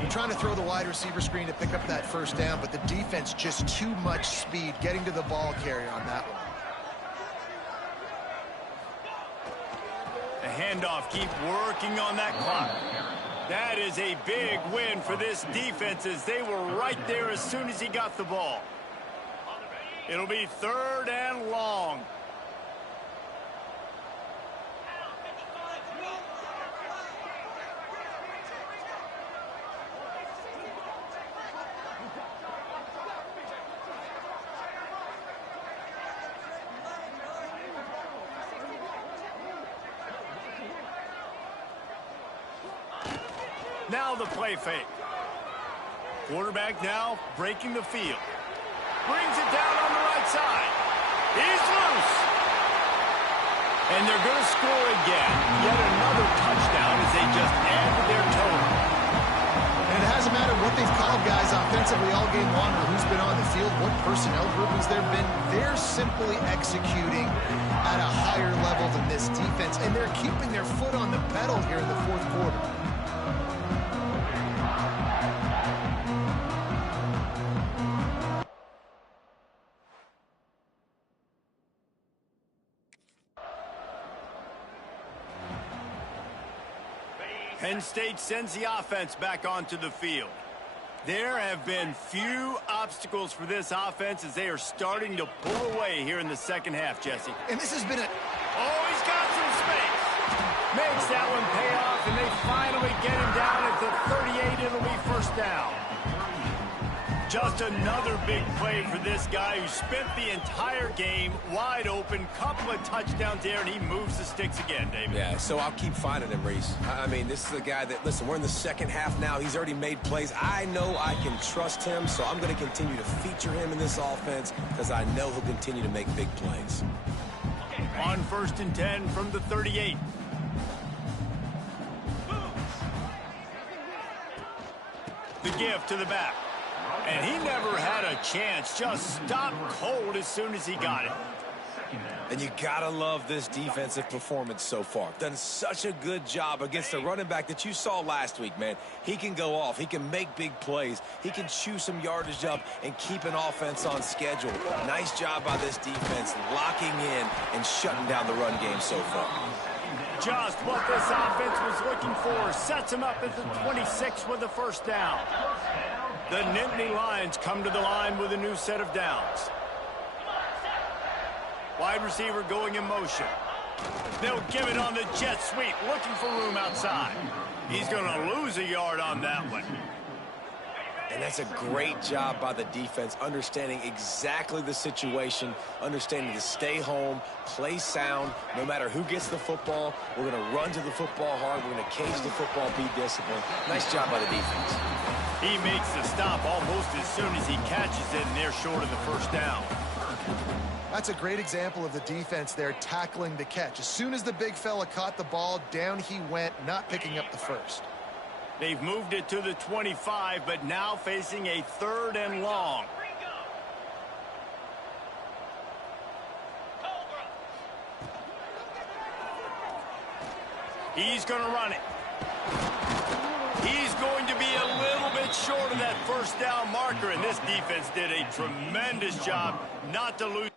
You're trying to throw the wide receiver screen to pick up that first down, but the defense just too much speed getting to the ball carrier on that one. The handoff, keep working on that clock. That is a big win for this defense as they were right there as soon as he got the ball. It'll be 3rd and long. Now the play fake. Quarterback now breaking the field. Brings it down on the right side. He's loose. And they're going to score again. Yet another touchdown as they just added their total. And it hasn't mattered what they've called guys offensively all game long or who's been on the field, what personnel groupings there have been. They're simply executing at a higher level than this defense. And they're keeping their foot on the pedal here in the fourth quarter. Penn State sends the offense back onto the field. There have been few obstacles for this offense as they are starting to pull away here in the second half, Jesse. And this has been a... Oh, he's got some space. Makes that one pay off, and they finally get him down at the 38. It'll be first down. Just another big play for this guy who spent the entire game wide open, couple of touchdowns there, and he moves the sticks again, David. Yeah, so I'll keep finding him, Reese. I mean, this is a guy that, listen, we're in the second half now. He's already made plays. I know I can trust him, so I'm going to continue to feature him in this offense because I know he'll continue to make big plays. On 1st and 10 from the 38. The give to the back. And he never had a chance, just stopped cold as soon as he got it. And you gotta love this defensive performance so far. Done such a good job against the running back that you saw last week, man. He can go off. He can make big plays. He can chew some yardage up and keep an offense on schedule. Nice job by this defense locking in and shutting down the run game so far. Just what this offense was looking for. Sets him up at the 26 with the first down. The Nittany Lions come to the line with a new set of downs. Wide receiver going in motion. They'll give it on the jet sweep, looking for room outside. He's going to lose a yard on that one. And that's a great job by the defense, understanding exactly the situation, understanding to stay home, play sound, no matter who gets the football. We're going to run to the football hard. We're going to cage the football, be disciplined. Nice job by the defense. He makes the stop almost as soon as he catches it, and they're short of the first down. That's a great example of the defense there tackling the catch. As soon as the big fella caught the ball, down he went, not picking up the first. They've moved it to the 25, but now facing a 3rd and long. He's going to run it. He's going to be a little bit short of that first down marker, and this defense did a tremendous job not to lose.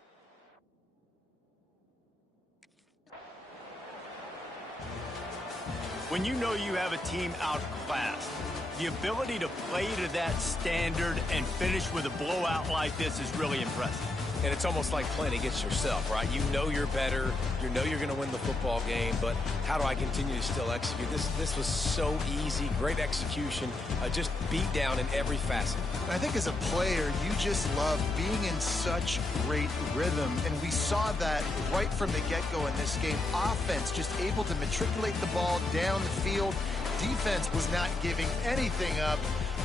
When you know you have a team outclassed, the ability to play to that standard and finish with a blowout like this is really impressive. And it's almost like playing against yourself, right? You know you're better. You know you're going to win the football game, but how do I continue to still execute? This was so easy, great execution, just beat down in every facet. I think as a player, you just love being in such great rhythm, and we saw that right from the get-go in this game. Offense just able to matriculate the ball down the field. Defense was not giving anything up.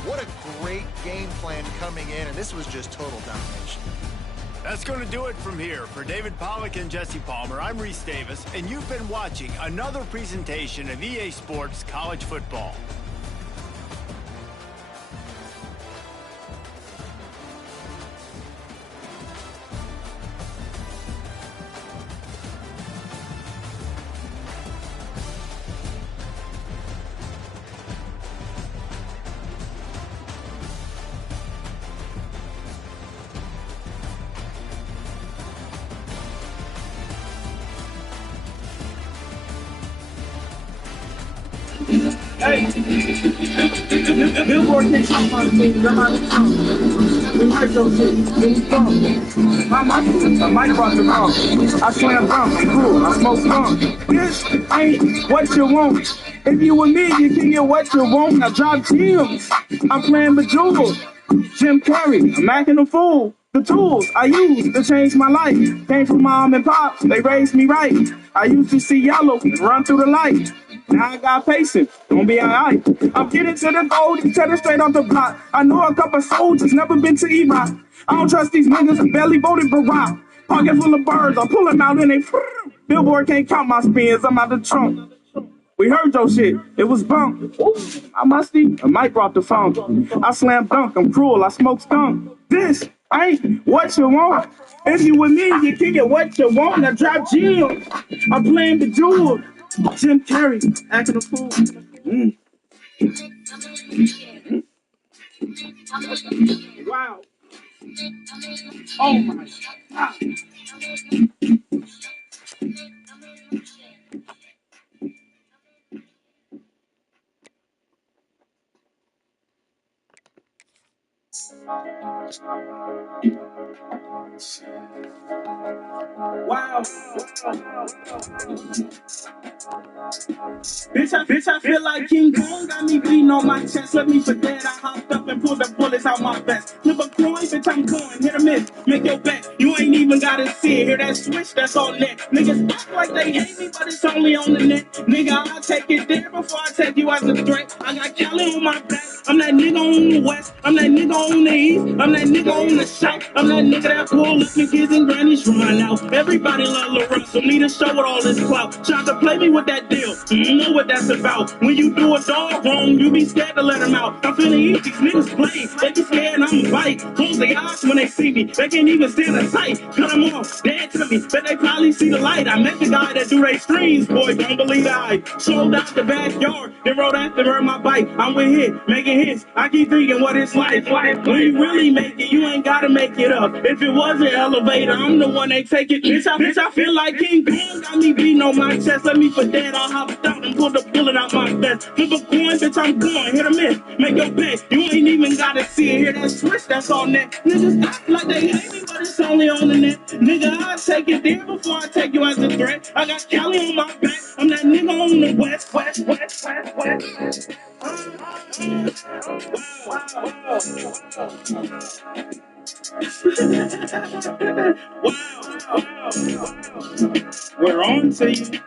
What a great game plan coming in, and this was just total domination. That's going to do it from here. For David Pollack and Jesse Palmer, I'm Reese Davis, and you've been watching another presentation of EA Sports College Football. Hey, Billboard takes off on the thing, they're not we might go shit, my mic brought the wrong. I slam dunk, I'm cool, I smoke skunk. This ain't what you want. If you with me, you can get what you want. Now drop gems, I'm playing Bejeweled. Jim Carrey, I'm acting a fool. The tools I use to change my life came from mom and pops, they raised me right. I used to see yellow and run through the light. Now I got patience, gonna be alright. I'm getting to the gold, and cheddar straight off the block. I know a couple soldiers, never been to Iraq. I don't trust these niggas, I barely voted Barack. Pocket full of birds, I pull them out and they Billboard can't count my spins, I'm out the trunk. We heard your shit, it was bunk. Ooh, I musty, a mic brought the phone. I slam dunk, I'm cruel, I smoke skunk. This ain't what you want. If you with me, you can get what you want. Now drop gems, I'm playing Bejeweled. Jim Carrey, acting a fool. Wow. Oh my God. Wow. Bitch, I feel like King Kong got me beating on my chest. Let me forget I hopped up and pulled the bullets out my vest. Flip a coin, bitch, I'm going. Hit or miss, make your bet. You ain't even gotta see it. Hear that switch, that's on net. Niggas act like they hate me, but it's only on the net. Nigga, I'll take it there before I take you as a threat. I got Cali on my back. I'm that nigga on the west. I'm that nigga on the east. I'm that nigga on the south. I'm that nigga that pull up and kids and grannies run out. Everybody love Lil Russell. Need a show with all this clout. Trying to play me with that deal. You know what that's about. When you do a dog wrong, you be scared to let him out. I'm finna eat these niggas play. They be scared and I'm bite. Close their eyes when they see me. They can't even stand a sight. Cut them off. Dead to me. But they probably see the light. I met the guy that do they streams. Boy, don't believe I sold out the backyard. Then rode after her my bike. I'm with hit. Making hits. I keep thinking what it's like. When you really make it, you ain't gotta make it up. If it was an elevator, I'm the one they take it. Bitch, I feel like King Kong got me beating on my chest. Let me forget I hopped out and pulled the bullet out my vest. Flip a coin, bitch, I'm going. Hit or miss, make your bet. You ain't even gotta see it. Hear that switch, that's on net. Niggas act like they hate me, but it's only on the net. Nigga, I'll take it there before I take you as a threat. I got Cali on my back. I'm that nigga on the west. Wow. We're on to you.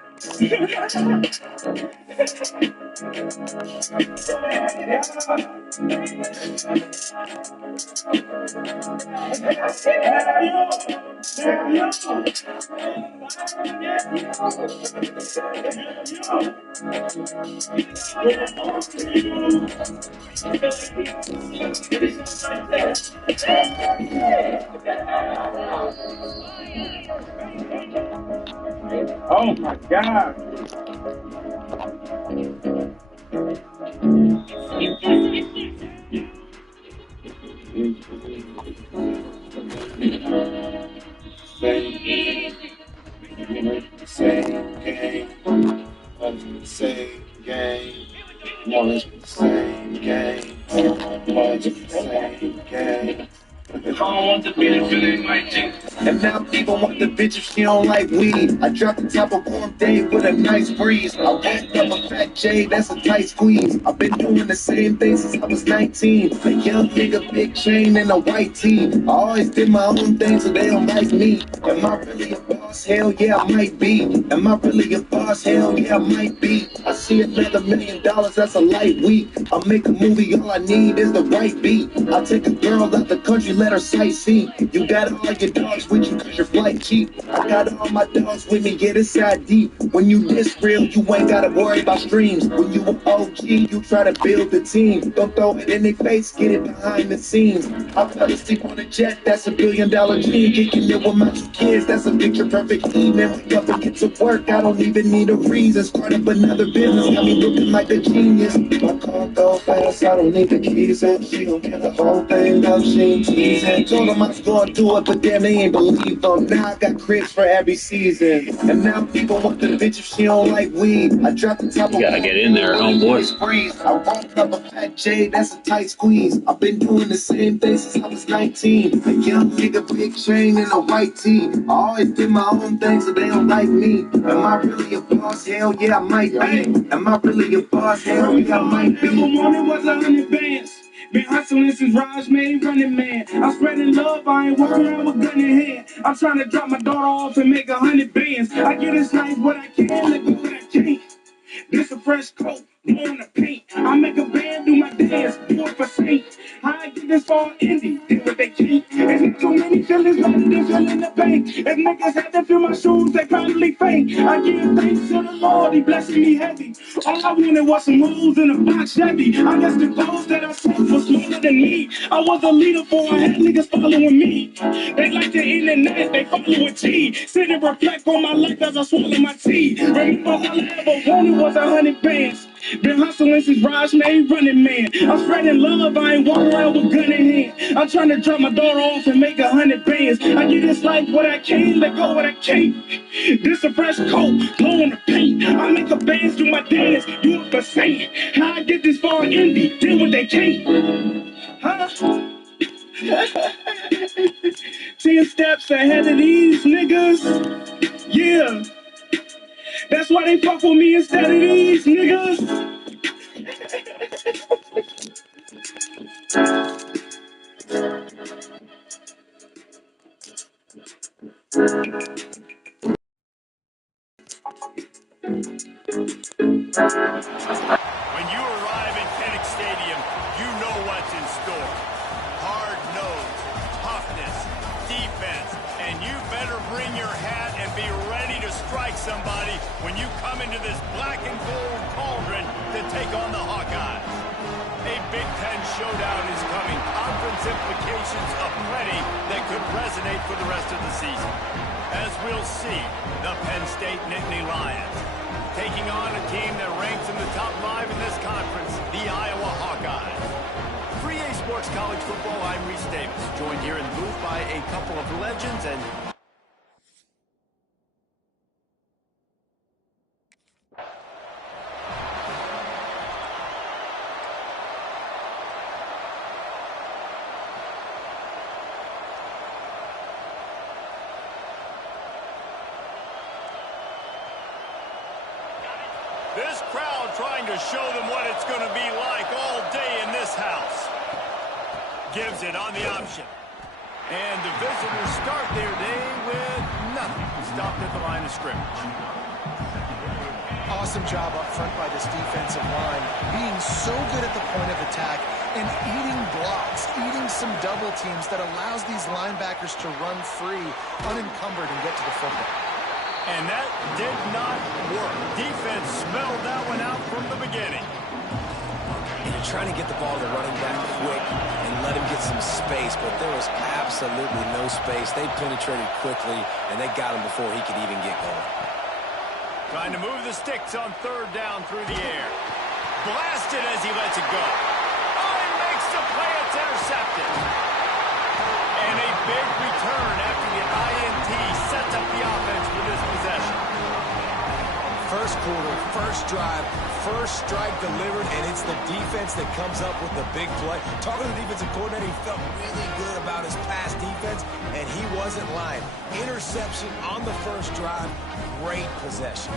Oh my God. same game. Always been the same game. Always been the same game. Always been the same game. I don't want the bitch if it ain't my chick. And now people want the bitch if she don't like weed. I dropped the top of warm day with a nice breeze. I rolled up a fat J, that's a tight squeeze. I've been doing the same thing since I was 19. A young nigga, big chain and a white tee. I always did my own thing so they don't like me. Am I really a boss? Hell yeah, I might be. Am I really a boss? Hell yeah, I might be. I see another $1 million, that's a light week. I'll make a movie, all I need is the right beat. I'll take a girl out the country, let her sightsee. You got all your dogs with you cause your flight cheap. I got all my dogs with me, get inside deep. When you this real, you ain't gotta worry about streams. When you an OG, you try to build the team. Don't throw it in their face, get it behind the scenes. I fell asleep on a jet, that's $1 billion dream. Kicking it with my 2 kids, that's a picture perfect evening. Wake up and get to work, I don't even need a reason. Start up another business, got me looking like a genius. My car go fast, I don't need the keys. And she gon' get the whole thing up, she ain't teasing. Told them I was gonna do it, but damn, they ain't believe them. Now I got cribs for every season. And now people want the bitch if she don't like weed. I dropped the top of gotta get in there, homeboy. I rolled up a fat J, that's a tight squeeze. I've been doing the same thing since I was 19. A young nigga, big chain and a white tee. I always did my own thing so they don't like me. Am I really a boss? Hell yeah, I might be. Am I really a boss? Hell yeah, I might be. It was 100 bands. Been hustling since Raj made Running Man. I'm spreading love, I ain't walking around with gun in hand. I'm trying to drop my daughter off and make 100 bands. I get this life what I can, let go what I can't. This a fresh coat, blowing the paint. I make a band, do my dance, do it for Saint. How I get this far indie, did what they can't. There's not too many feelings better than feeling the pain. If niggas had to feel my shoes, they probably faint. I give thanks to the Lord, he blessing me heavy. All I wanted was some moves in a box Chevy. I guess the goals that I set was smaller than me. I was a leader for I had niggas following me. They like the internet, they follow a T. Sit and reflect on my life as I swallow my tea. Remember all I ever wanted was 100 bands. Been hustling since Raj made Running Man. I'm spreading love, I ain't walking around with gun in hand. I'm trying to drop my daughter off and make 100 bands. I get this life what I can, let go what I can't. This a fresh coat, blowing the paint. I make a bands, do my dance, do it for Saint. How I get this far indie, deal what they can't. Huh? 10 steps ahead of these niggas. Yeah. That's why they fuck with me instead of these niggas. When you arrive at Kinnick Stadium, you know what's in store. Hard nose, toughness, defense, and you better bring your hat and be ready to strike somebody when you come into this black and gold cauldron to take on the Hawkeyes. A Big Ten showdown is coming. Conference implications aplenty that could resonate for the rest of the season. As we'll see, the Penn State Nittany Lions taking on a team that ranks in the top 5 in this conference, the Iowa Hawkeyes. For EA Sports College Football, I'm Reese Davis, joined here in the booth by a couple of legends and... This crowd trying to show them what it's going to be like all day in this house. Gives it on the option. And the visitors start their day with nothing. Stopped at the line of scrimmage. Awesome job up front by this defensive line, being so good at the point of attack and eating blocks, eating some double teams that allows these linebackers to run free, unencumbered, and get to the football. And that did not work. Defense smelled that one out from the beginning. And you're trying to get the ball to the running back quick and let him get some space, but there was absolutely no space. They penetrated quickly, and they got him before he could even get going. Trying to move the sticks on third down through the air. Blasted as he lets it go. Oh, he makes the play. It's intercepted. And a big return after the INT sets up the offense for this possession. first quarter, first drive, first strike delivered, and it's the defense that comes up with the big play. Talking to the defensive coordinator, he felt really good about his pass defense, and he wasn't lying. Interception on the first drive, great possession.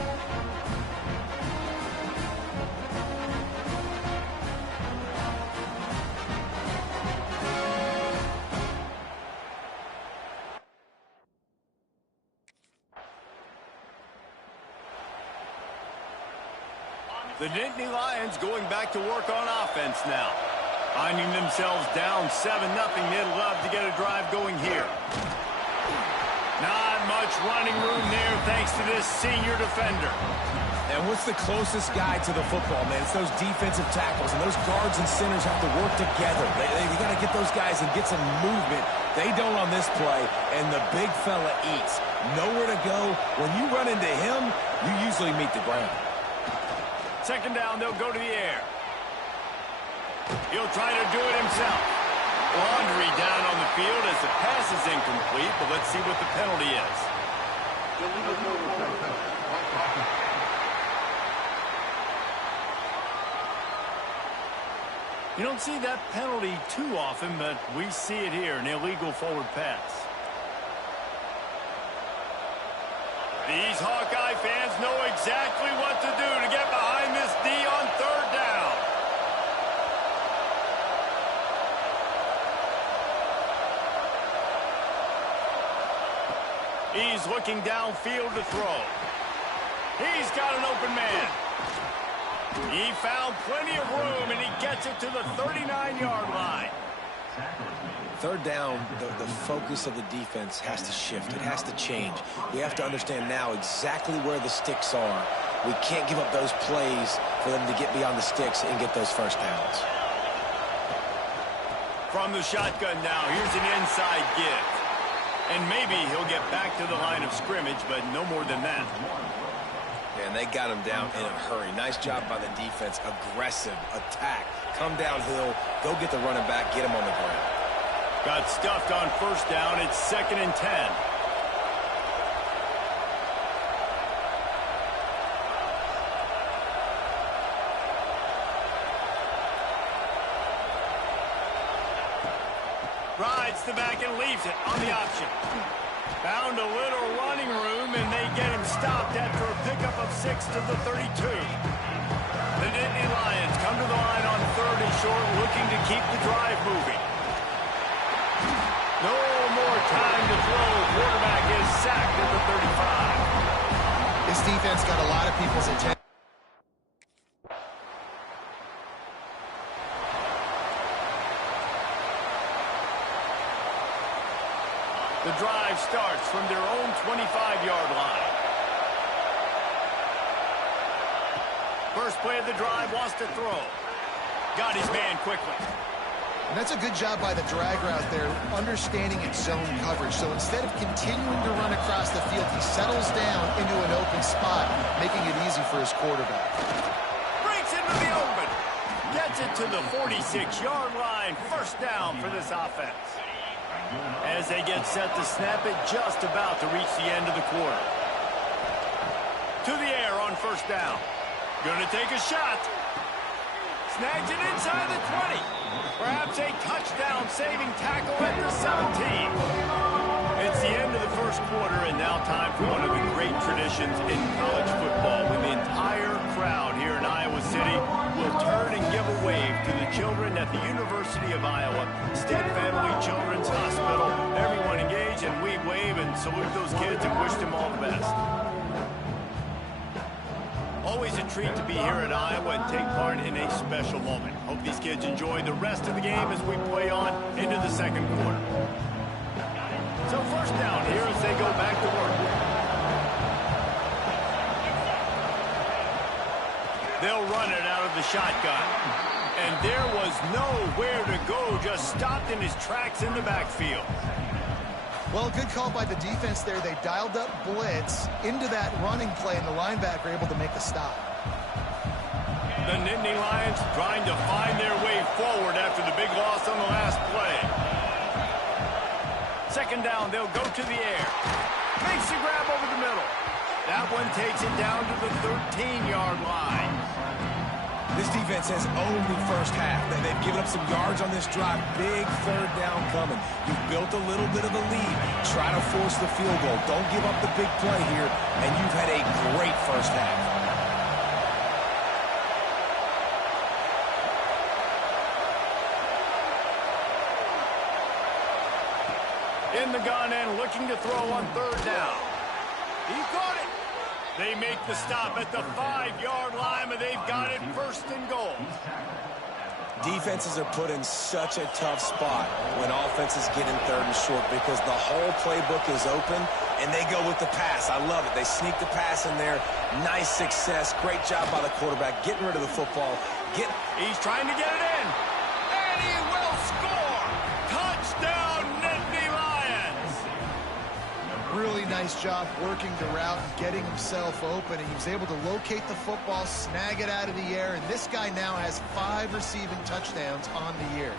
The Nittany Lions going back to work on offense now. Finding themselves down 7-0, they'd love to get a drive going here. Not much running room there thanks to this senior defender. And what's the closest guy to the football, man? It's those defensive tackles, and those guards and centers have to work together. They got to get those guys and get some movement. They don't on this play, and the big fella eats. Nowhere to go. When you run into him, you usually meet the ground. Second down, they'll go to the air. He'll try to do it himself. Laundry down on the field as the pass is incomplete, but let's see what the penalty is. You don't see that penalty too often, but we see it here, an illegal forward pass. These Hawkeye fans know exactly what to do to get behind this D on third down. He's looking downfield to throw. He's got an open man. He found plenty of room, and he gets it to the 39-yard line. Third down, the focus of the defense has to shift. It has to change. We have to understand now exactly where the sticks are. We can't give up those plays for them to get beyond the sticks and get those first downs. From the shotgun now, here's an inside give. And maybe he'll get back to the line of scrimmage, but no more than that. And they got him down in a hurry. Nice job by the defense. Aggressive attack. Come downhill, go get the running back, get him on the ground. Got stuffed on first down. It's 2nd and 10. Rides the back and leaves it on the option. Found a little running room, and they get him stopped after a pickup of 6 to the 32. The Nittany Lions come to the line on 3rd and short, looking to keep the drive moving. No more time to throw. Quarterback is sacked at the 35. This defense got a lot of people's attention. The drive starts from their own 25-yard line. First play of the drive, wants to throw. Got his man quickly. And that's a good job by the drag route there, understanding its zone coverage. So instead of continuing to run across the field, he settles down into an open spot, making it easy for his quarterback. Breaks into the open. Gets it to the 46-yard line. First down for this offense. As they get set to snap it, just about to reach the end of the quarter. To the air on first down. Gonna take a shot. Snags it inside the 20. Perhaps a touchdown-saving tackle at the 17. It's the end of the first quarter, and now time for one of the great traditions in college football, when the entire crowd here in Iowa City will turn and give a wave to the children at the University of Iowa State Family Children's Hospital. Everyone engage, and we wave and salute those kids and wish them all the best. Always a treat to be here at Iowa and take part in a special moment. Hope these kids enjoy the rest of the game as we play on into the second quarter. So first down here as they go back to work. They'll run it out of the shotgun. And there was nowhere to go, just stopped in his tracks in the backfield. Well, good call by the defense there. They dialed up blitz into that running play, and the linebacker able to make the stop. The Nittany Lions trying to find their way forward after the big loss on the last play. Second down, they'll go to the air. Makes the grab over the middle. That one takes it down to the 13-yard line. This defense has owned the first half. They've given up some yards on this drive. Big third down coming. You've built a little bit of a lead. Try to force the field goal. Don't give up the big play here, and you've had a great first half. In the gun and looking to throw on third down. He got it. They make the stop at the 5-yard line, but they've got it first and goal. Defenses are put in such a tough spot when offenses get in third and short because the whole playbook is open, and they go with the pass. I love it. They sneak the pass in there. Nice success. Great job by the quarterback getting rid of the football. He's trying to get it in, and he will score. Touchdown, Nittany Lions. Really nice job working the route and getting himself open. And he was able to locate the football, snag it out of the air, and this guy now has 5 receiving touchdowns on the year.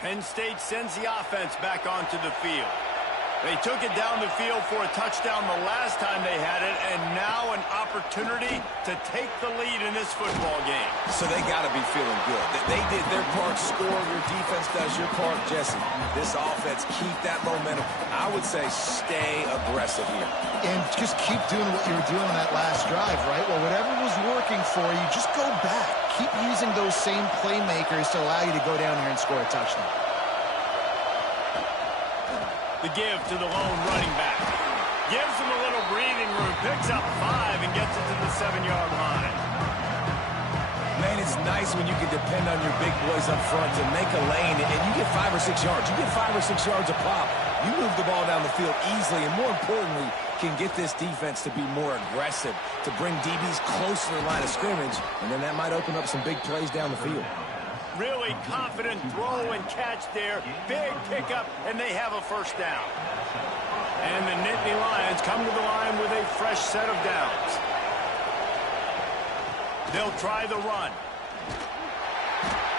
Penn State sends the offense back onto the field. They took it down the field for a touchdown the last time they had it, and now an opportunity to take the lead in this football game. So they got to be feeling good. They did their part, score. Your defense does your part, Jesse. This offense, keep that momentum. I would say stay aggressive here. And just keep doing what you were doing on that last drive, right? Well, whatever was working for you, just go back. Keep using those same playmakers to allow you to go down here and score a touchdown. The give to the lone running back. Gives him a little breathing room. Picks up 5 and gets it to the 7-yard line. Man, it's nice when you can depend on your big boys up front to make a lane, and you get 5 or 6 yards. You get 5 or 6 yards a pop. You move the ball down the field easily, and more importantly, can get this defense to be more aggressive, to bring DBs closer to the line of scrimmage, and then that might open up some big plays down the field. Really confident throw and catch there. Big pickup, and they have a first down. And the Nittany Lions come to the line with a fresh set of downs. They'll try the run.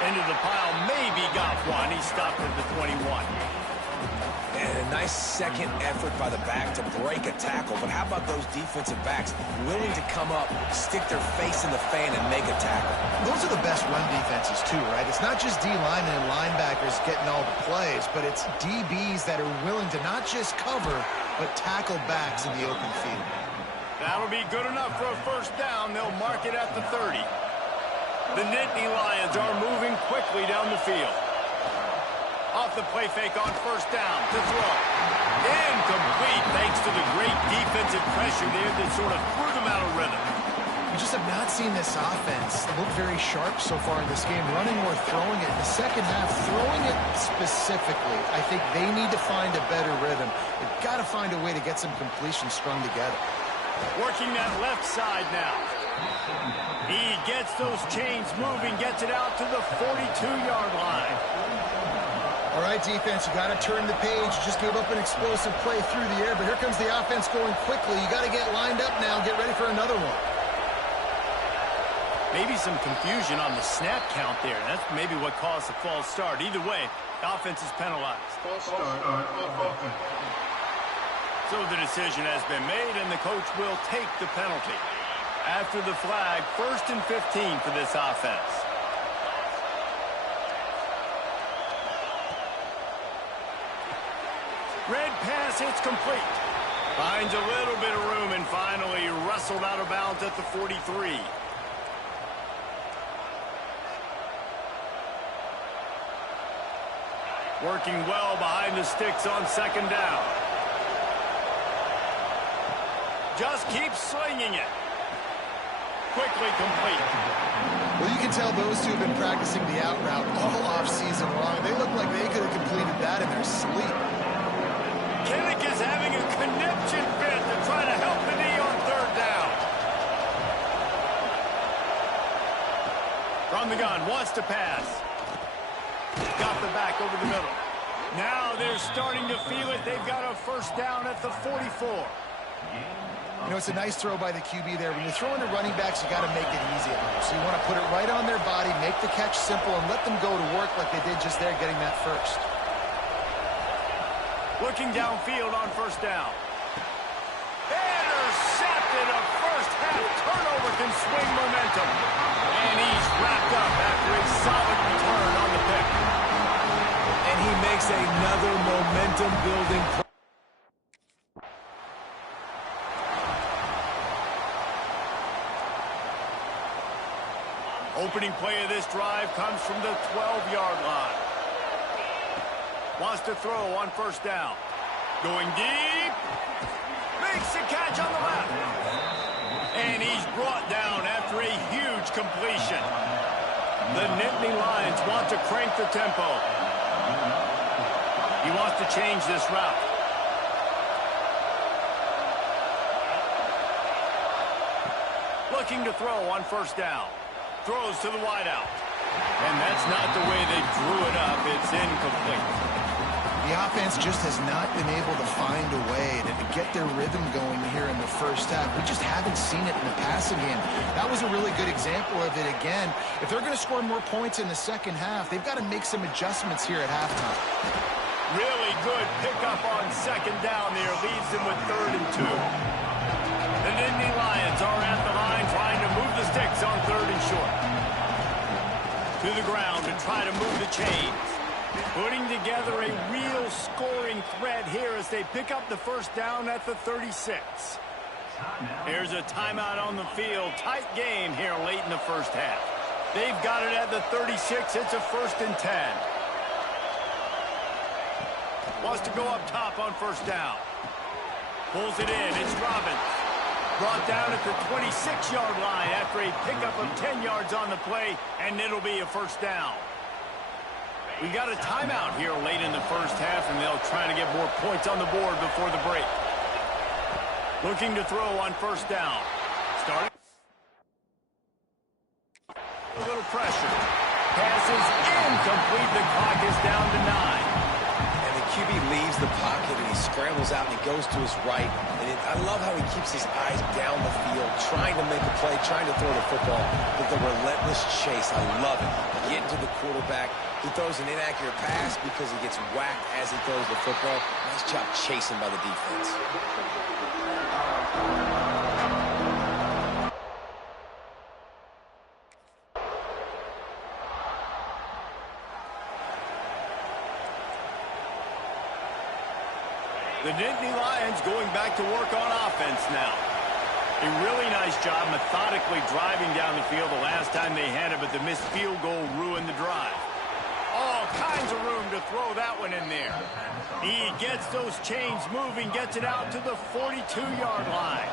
Into the pile, maybe got one. He stopped at the 21. And a nice second effort by the back to break a tackle. But how about those defensive backs willing to come up, stick their face in the fan, and make a tackle? Those are the best run defenses, too, right? It's not just D-linemen and linebackers getting all the plays, but it's DBs that are willing to not just cover, but tackle backs in the open field. That'll be good enough for a first down. They'll mark it at the 30. The Nittany Lions are moving quickly down the field. Off the play fake on first down to throw. Incomplete thanks to the great defensive pressure there that sort of threw them out of rhythm. We just have not seen this offense look very sharp so far in this game, running or throwing it. In the second half, throwing it specifically, I think they need to find a better rhythm. They've got to find a way to get some completions strung together. Working that left side now. He gets those chains moving, gets it out to the 42-yard line. All right, defense, you got to turn the page. You just gave up an explosive play through the air, but here comes the offense going quickly. You got to get lined up now, get ready for another one. Maybe some confusion on the snap count there. That's maybe what caused the false start. Either way, the offense is penalized. False start off offense. So the decision has been made, and the coach will take the penalty. After the flag, 1st and 15 for this offense. Red pass, it's complete. Finds a little bit of room and finally wrestled out of bounds at the 43. Working well behind the sticks on second down. Just keeps slinging it. Quickly complete. Well, you can tell those two have been practicing the out route all off-season long. They look like they could have completed that in their sleep. Kinnick is having a conniption fit to try to help the knee on third down. From the gun, wants to pass. Got the back over the middle. Now they're starting to feel it. They've got a first down at the 44. You know, it's a nice throw by the QB there. When you're throwing to running backs, you got to make it easy on them. So you want to put it right on their body, make the catch simple, and let them go to work like they did just there, getting that first. Looking downfield on first down. Intercepted. A first half turnover can swing momentum. And he's wrapped up after a solid return on the pick. And he makes another momentum-building play. Opening play of this drive comes from the 12-yard line. Wants to throw on first down. Going deep. Makes the catch on the left. And he's brought down after a huge completion. The Nittany Lions want to crank the tempo. He wants to change this route. Looking to throw on first down. Throws to the wideout. And that's not the way they drew it up. It's incomplete. The offense just has not been able to find a way to get their rhythm going here in the first half. We just haven't seen it in the passing game. That was a really good example of it again. If they're going to score more points in the second half, they've got to make some adjustments here at halftime. Really good pickup on second down there. Leaves them with 3rd and 2. The Nittany Lions are at the line trying to move the sticks on 3rd and short. To the ground to try to move the chains. Putting together a real scoring threat here as they pick up the first down at the 36. Here's a timeout on the field. Tight game here late in the first half. They've got it at the 36. It's a 1st and 10. Wants to go up top on first down. Pulls it in. It's Robbins. Brought down at the 26-yard line after a pickup of 10 yards on the play, and it'll be a first down. We got a timeout here late in the first half, and they'll try to get more points on the board before the break. Looking to throw on first down. Starting. A little pressure. Pass is incomplete. The clock is down to 9. QB leaves the pocket and he scrambles out and he goes to his right. And I love how he keeps his eyes down the field, trying to make a play, trying to throw the football with a relentless chase. I love it. Getting to the quarterback. He throws an inaccurate pass because he gets whacked as he throws the football. Nice job chasing by the defense. The Nittany Lions going back to work on offense now. A really nice job methodically driving down the field the last time they had it, but the missed field goal ruined the drive. All kinds of room to throw that one in there. He gets those chains moving, gets it out to the 42-yard line.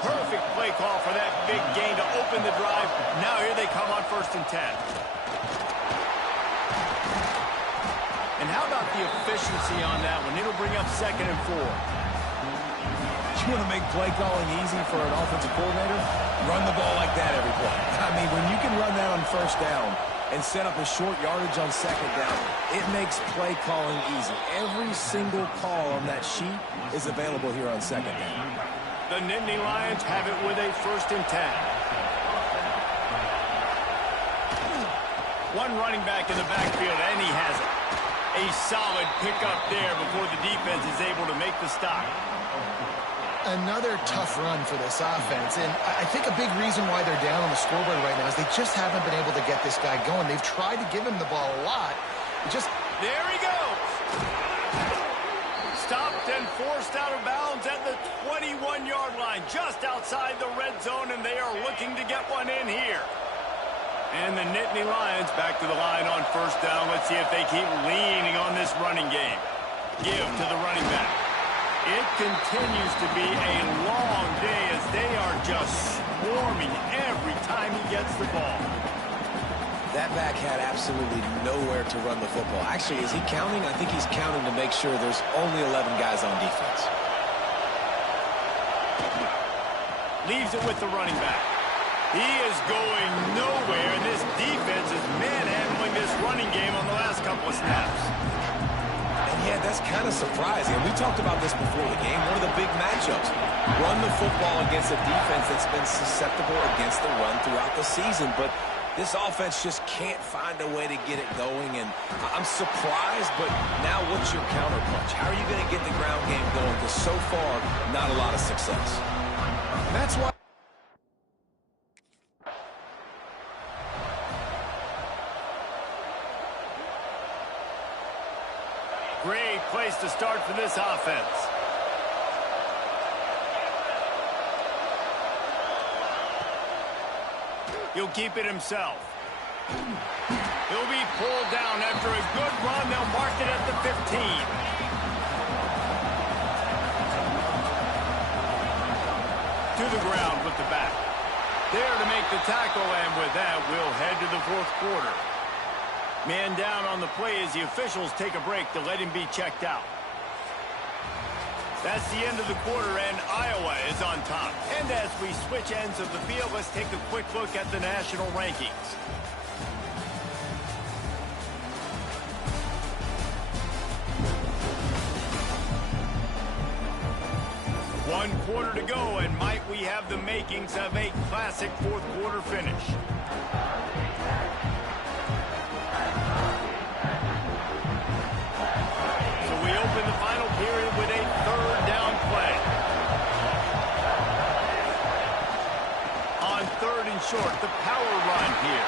Perfect play call for that big gain to open the drive. Now here they come on 1st and 10. And how about the efficiency on that one? It'll bring up 2nd and 4. You want to make play calling easy for an offensive coordinator? Run the ball like that every play. I mean, when you can run that on first down and set up a short yardage on second down, it makes play calling easy. Every single call on that sheet is available here on second down. The Nittany Lions have it with a 1st and 10. One running back in the backfield, and he has it. A solid pickup there before the defense is able to make the stop. Another tough run for this offense, and I think a big reason why they're down on the scoreboard right now is they just haven't been able to get this guy going. They've tried to give him the ball a lot. There he goes. Stopped and forced out of bounds at the 21-yard line, just outside the red zone, and they are looking to get one in here. And the Nittany Lions back to the line on first down. Let's see if they keep leaning on this running game. Give to the running back. It continues to be a long day as they are just swarming every time he gets the ball. That back had absolutely nowhere to run the football. Actually, is he counting? I think he's counting to make sure there's only 11 guys on defense. Leaves it with the running back. He is going nowhere, and this defense is manhandling this running game on the last couple of snaps. And yeah, that's that's kind of surprising. And we talked about this before the game. One of the big matchups. Run the football against a defense that's been susceptible against the run throughout the season. But this offense just can't find a way to get it going. And I'm surprised, but now what's your counterpunch? How are you going to get the ground game going? Because so far, not a lot of success. And that's why. Great place to start for this offense. He'll keep it himself. He'll be pulled down after a good run. They'll mark it at the 15. To the ground with the back. There to make the tackle, and with that, we'll head to the fourth quarter. Man down on the play as the officials take a break to let him be checked out. That's the end of the quarter, and Iowa is on top. And as we switch ends of the field, let's take a quick look at the national rankings. One quarter to go, and might we have the makings of a classic fourth quarter finish. We open the final period with a third down play. On third and short, the power run here.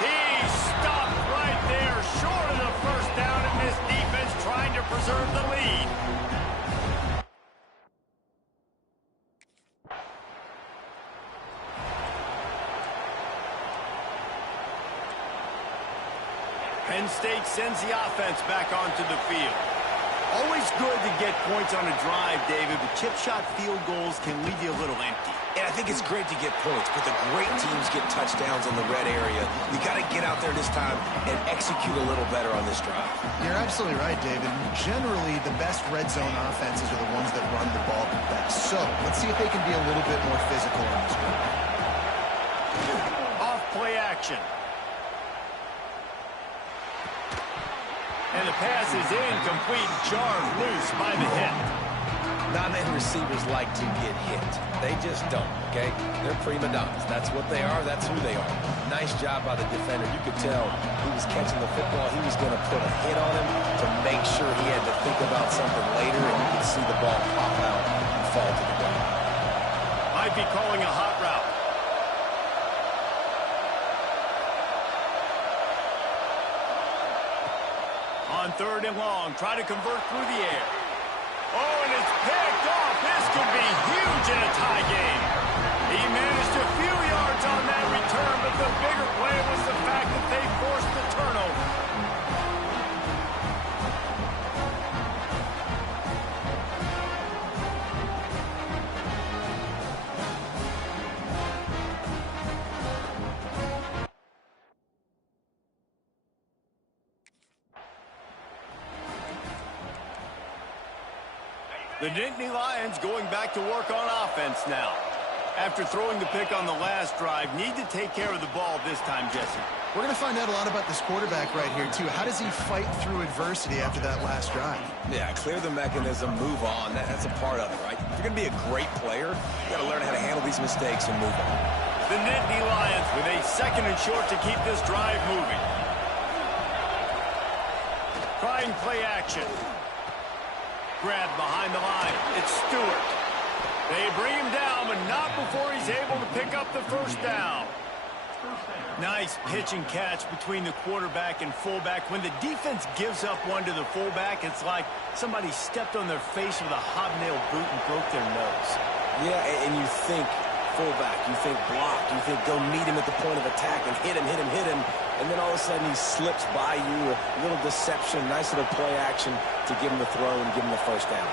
He stopped right there, short of the first down, and this defense trying to preserve the lead. Penn State sends the offense back onto the field. Always good to get points on a drive, David, but chip shot field goals can leave you a little empty. And I think it's great to get points, but the great teams get touchdowns in the red area. You got to get out there this time and execute a little better on this drive. You're absolutely right, David. Generally, the best red zone offenses are the ones that run the ball the best. So let's see if they can be a little bit more physical on this one. Off play action. And the pass is incomplete, jarred loose by the hit. Not many receivers like to get hit. They just don't, okay? They're prima donnas. That's what they are. That's who they are. Nice job by the defender. You could tell he was catching the football. He was going to put a hit on him to make sure he had to think about something later, and you could see the ball pop out and fall to the ground. Might be calling a hot route. On third and long, try to convert through the air. Oh, and it's picked off. This could be huge in a tie game. He managed a few yards on that return, but the bigger play was the fact that they forced the turnover. The Nittany Lions going back to work on offense now. After throwing the pick on the last drive, need to take care of the ball this time, Jesse. We're going to find out a lot about this quarterback right here, too. How does he fight through adversity after that last drive? Yeah, clear the mechanism, move on. That's a part of it, right? If you're going to be a great player, you got to learn how to handle these mistakes and move on. The Nittany Lions with a second and short to keep this drive moving. Trying play action. Grabbed behind the line. It's Stewart. They bring him down, but not before he's able to pick up the first down. Nice pitch and catch between the quarterback and fullback. When the defense gives up one to the fullback, it's like somebody stepped on their face with a hobnail boot and broke their nose. Yeah, and you think fullback, you think block, you think go meet him at the point of attack and hit him, and then all of a sudden he slips by you, a little deception, nice little play action to give him the throw and give him the first down.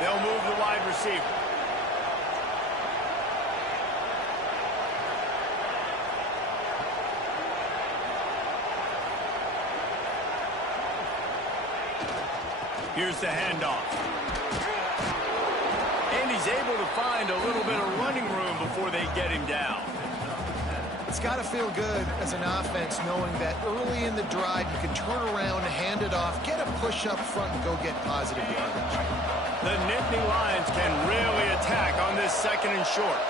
They'll move the wide receiver. Here's the handoff. And he's able to find a little bit of running room before they get him down. It's got to feel good as an offense knowing that early in the drive you can turn around, hand it off, get a push up front, and go get positive yardage. The Nittany Lions can really attack on this 2nd and short.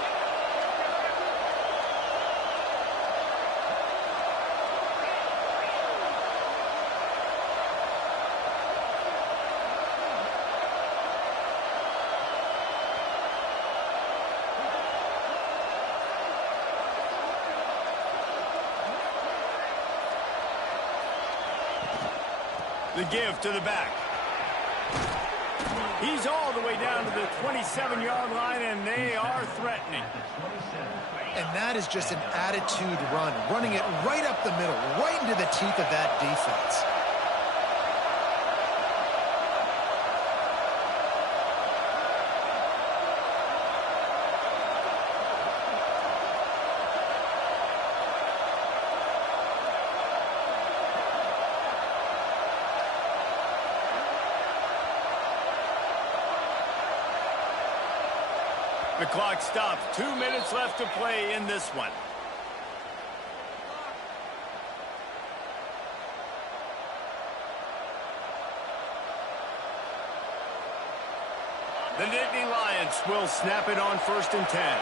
The give to the back. He's all the way down to the 27-yard line, and they are threatening. And that is just an attitude run, running it right up the middle, right into the teeth of that defense. The clock stops. 2 minutes left to play in this one. The Nittany Lions will snap it on 1st and 10.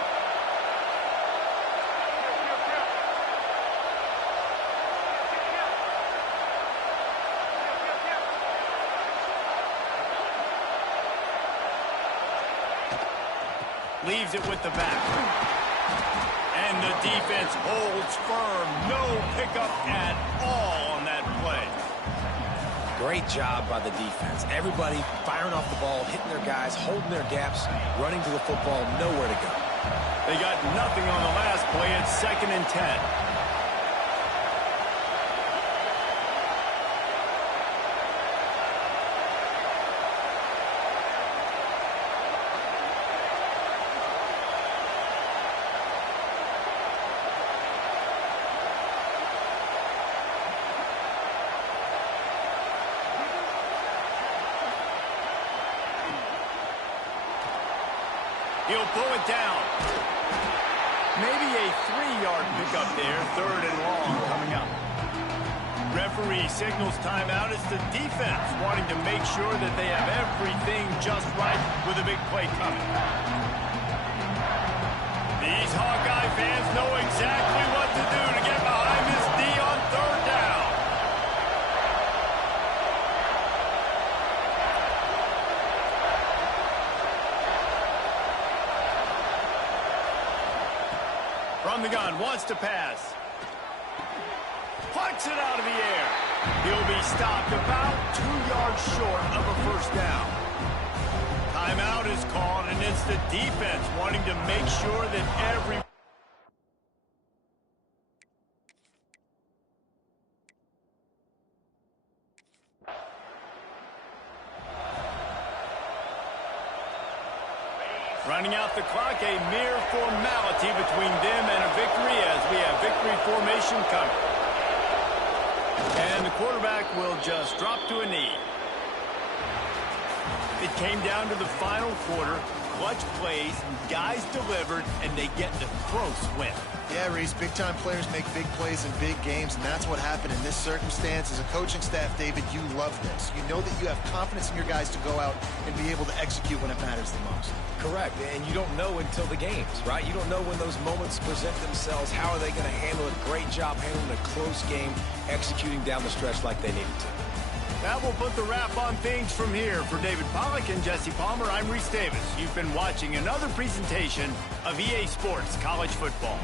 Leaves it with the back. And the defense holds firm. No pickup at all on that play. Great job by the defense. Everybody firing off the ball, hitting their guys, holding their gaps, running to the football, nowhere to go. They got nothing on the last play. It's 2nd and 10. He'll pull it down. Maybe a 3-yard pickup there. 3rd and long coming up. Referee signals timeout. It's the defense wanting to make sure that they have everything just right with a big play coming. These Hawkeye fans know exactly what to do to get behind this D on 3rd down. From the gun, wants to pass. Plucks it out of the air. He'll be stopped about 2 yards short of a 1st down. Timeout is called, and it's the defense wanting to make sure that every... Running out the clock, a mere formality between them and a victory as we have victory formation coming. And the quarterback will just drop to a knee. It came down to the final quarter. Clutch plays, guys delivered, and they get the close win. Yeah, Reese, big-time players make big plays in big games, and that's what happened in this circumstance. As a coaching staff, David, you love this. You know that you have confidence in your guys to go out and be able to execute when it matters the most. Correct, and you don't know until the games, right? You don't know when those moments present themselves. How are they going to handle it? Great job handling a close game, executing down the stretch like they needed to. That will put the wrap on things from here. For David Pollack and Jesse Palmer, I'm Reese Davis. You've been watching another presentation of EA Sports College Football.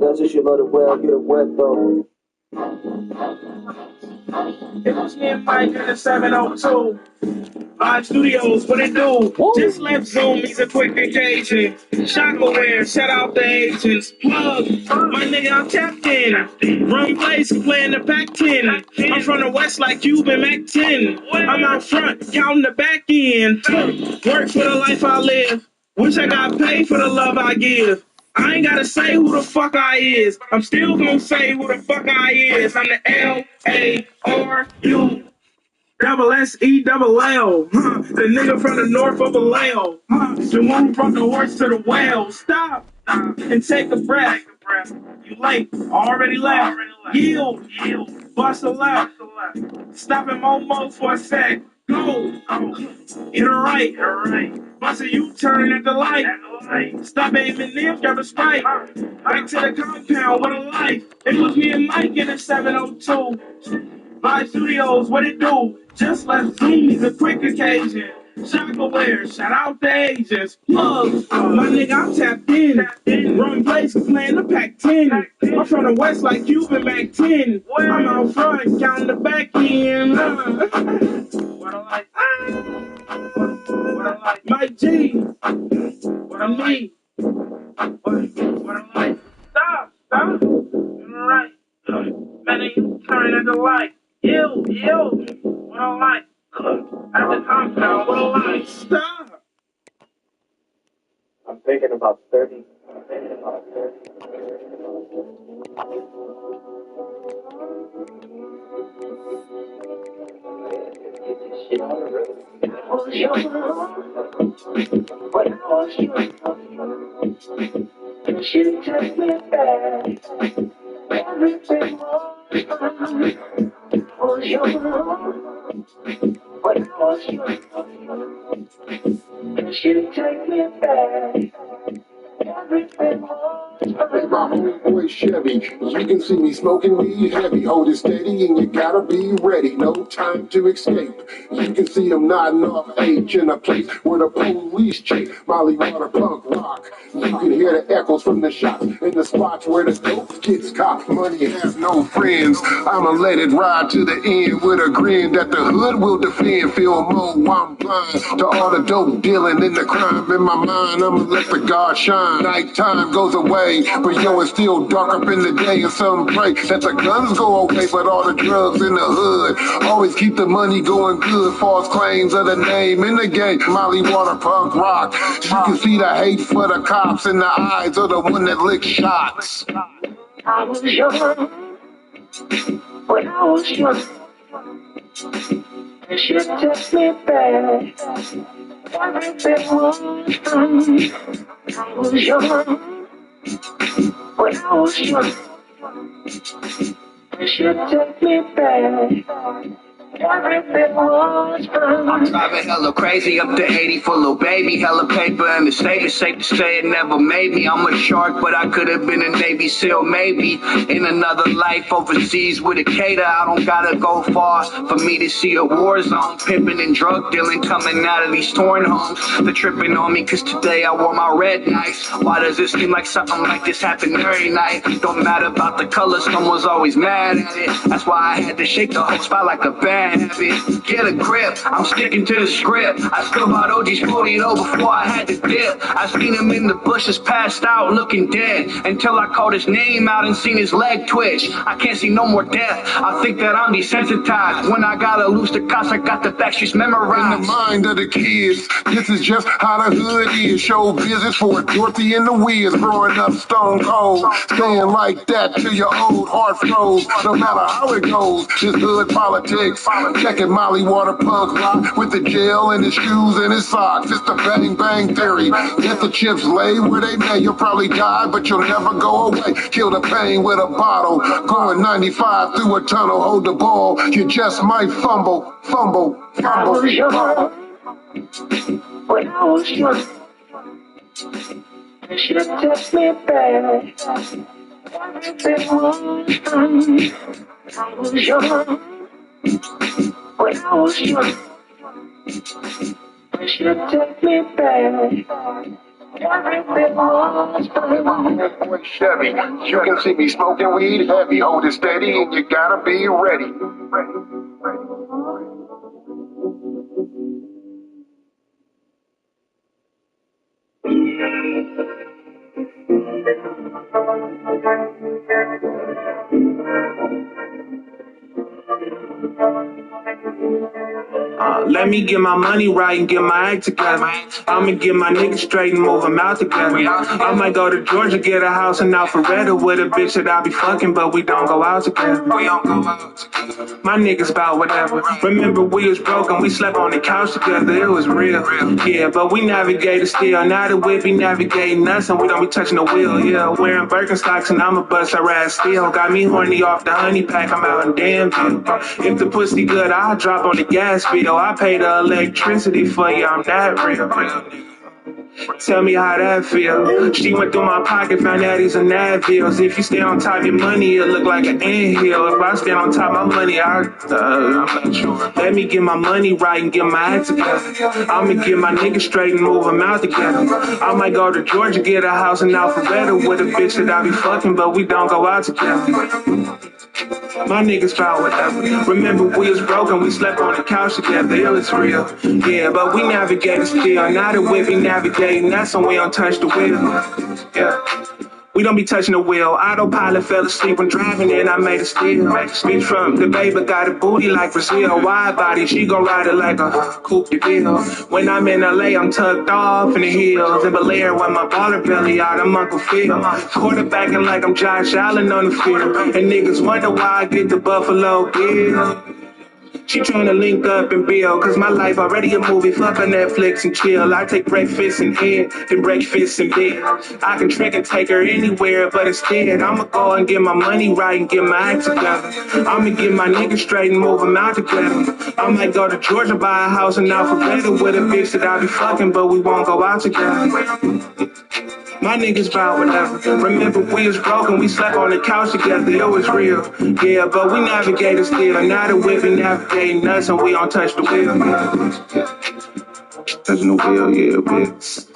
That's if you love it well, get it wet though. It was me and Mike in the 702. Live studios, what it do? Woo. Just left Zoom, he's a quick occasion. Shock aware, shout out the agents. Plug, my nigga, I'm tapped in. Run place, playing the Pac 10. I'm from the West like Cuban Mac 10. I'm out front, counting the back end. Work for the life I live. Wish I got paid for the love I give. I ain't gotta say who the fuck I is. I'm still gonna say who the fuck I is. I'm the L-A-R-U. Double S-E-double-L, the nigga from the north of Vallejo, the one from the horse to the whale. Stop and take a breath. You late, already left. Yield, bust a left. Stop in Momo for a sec. Go, hit a right. Bust a U-turn at the light. Stop aiming in, grab a sprite. Back to the compound, what a life. It was me and Mike in the 702. Live studios, what it do? Just left Zoom, he's a quick occasion. Shock aware, shout out the agents. Plug, my nigga, I'm tapped in. Run place, playing the Pac 10. I'm from the West like Cuban Mac 10. I'm out front, counting the back end. What I like? What I like? Mike G. What I mean? What I like? Stop. Right. Man, you turn at the light. Yo, what I like? At the compound, what I like? Stop. I'm thinking about 30. She took me back. Everything was fine. Was yours. But I was yours. She take me back. Everything was fine. My homeboy Chevy, you can see me smoking weed heavy. Hold it steady and you gotta be ready. No time to escape. You can see him nodding off H in a place where the police chase Molly water punk rock. You can hear the echoes from the shots in the spots where the dope gets caught. Money has no friends. I'ma let it ride to the end with a grin that the hood will defend. Feel more, I'm blind to all the dope dealing and the crime in my mind. I'ma let the God shine. Nighttime goes away, but yo, it's still dark up in the day. And some pray that the guns go away, but all the drugs in the hood always keep the money going good. False claims of the name in the game. Molly water punk rock. You can see the hate for the cops in the eyes of the one that licks shots. I was young, but I was young. She took me back. Everything was fine. I was young, but I was young. She took me back. Everything was fine. I'm driving hella crazy up to 80 for little baby. Hella paper and mistakes. Safe to say it never made me. I'm a shark, but I could have been a Navy SEAL maybe. In another life overseas with a cater. I don't gotta go far for me to see a war zone. Pimping and drug dealing coming out of these torn homes. They're tripping on me cause today I wore my red nights. Why does it seem like something like this happen every night? Don't matter about the color, someone's always mad at it. That's why I had to shake the whole spot like a bad habit. Get a grip, I'm sticking to the script. I still bought OG's 40 though before I had to dip. I seen him in the bushes passed out looking dead until I called his name out and seen his leg twitch. I can't see no more death. I think that I'm desensitized. When I gotta lose the cops, I got the backstreets memorized. In the mind of the kids, this is just how the hood is. Show visits for Dorothy and the Wiz. Growing up stone cold, staying like that till your old heart froze. No matter how it goes, this hood politics. Checking Molly water punk rock with the gel in his shoes and his socks. It's the bang bang theory. Let the chips lay where they may. You'll probably die, but you'll never go away. Kill the pain with a bottle. Going 95 through a tunnel. Hold the ball. You just might fumble. I was young, but I was young. She took me back. Everything was fine. I was young, but I was young. She took me back. Boy Chevy, you can see me smoking weed heavy. Hold it steady and you gotta be ready. Let me get my money right and get my act together. I'ma get my niggas straight and move them out together. I might go to Georgia, get a house in Alpharetta with a bitch that I be fucking, but we don't go out together. My niggas bout whatever. Remember we was broken, we slept on the couch together, it was real. Yeah, but we navigated still. Now that we be navigating us and we don't be touching the wheel. Yeah, wearing Birkenstocks and I'ma bust her ass still. Got me horny off the honey pack, I'm out in Danville. If the pussy good, I'll drop on the gas bill. I pay the electricity for you, I'm that real. Tell me how that feel. She went through my pocket, found out these are Advils. If you stay on top of your money, it look like an anthill. If I stand on top of my money, I'm not sure. Let me get my money right and get my act together. I'ma get my niggas straight and move them out together. I might go to Georgia, get a house in Alpharetta with a bitch that I be fucking, but we don't go out together. My niggas found whatever. Remember we was broken, we slept on the couch together, it was real. Yeah, but we navigated still. Now that we be navigating, that's when we don't touch the wheel. Yeah. We don't be touching the wheel. Autopilot fell asleep when driving and I made a steal. Bitch from the baby got a booty like Brazil. Wide body, she gon' ride it like a coupe de ville. When I'm in LA, I'm tucked off in the hills. In Bel Air with my baller belly out, I'm Uncle Phil. Quarterbacking like I'm Josh Allen on the field. And niggas wonder why I get the Buffalo Bill. She tryna link up and build, cause my life already a movie. Fuck a Netflix and chill. I take breakfast in head, then breakfast in bed. I can trick and take her anywhere, but instead I'ma go and get my money right and get my act together. I'ma get my niggas straight and move them out together. I might go to Georgia, buy a house in Alpharetta with a bitch that I be fucking, but we won't go out together. My niggas bout whatever. Remember we was broken, we slept on the couch together, it was real. Yeah, but we navigated still. Now that we be navigating us and we don't touch the wheel. Touching the wheel, yeah, bitch.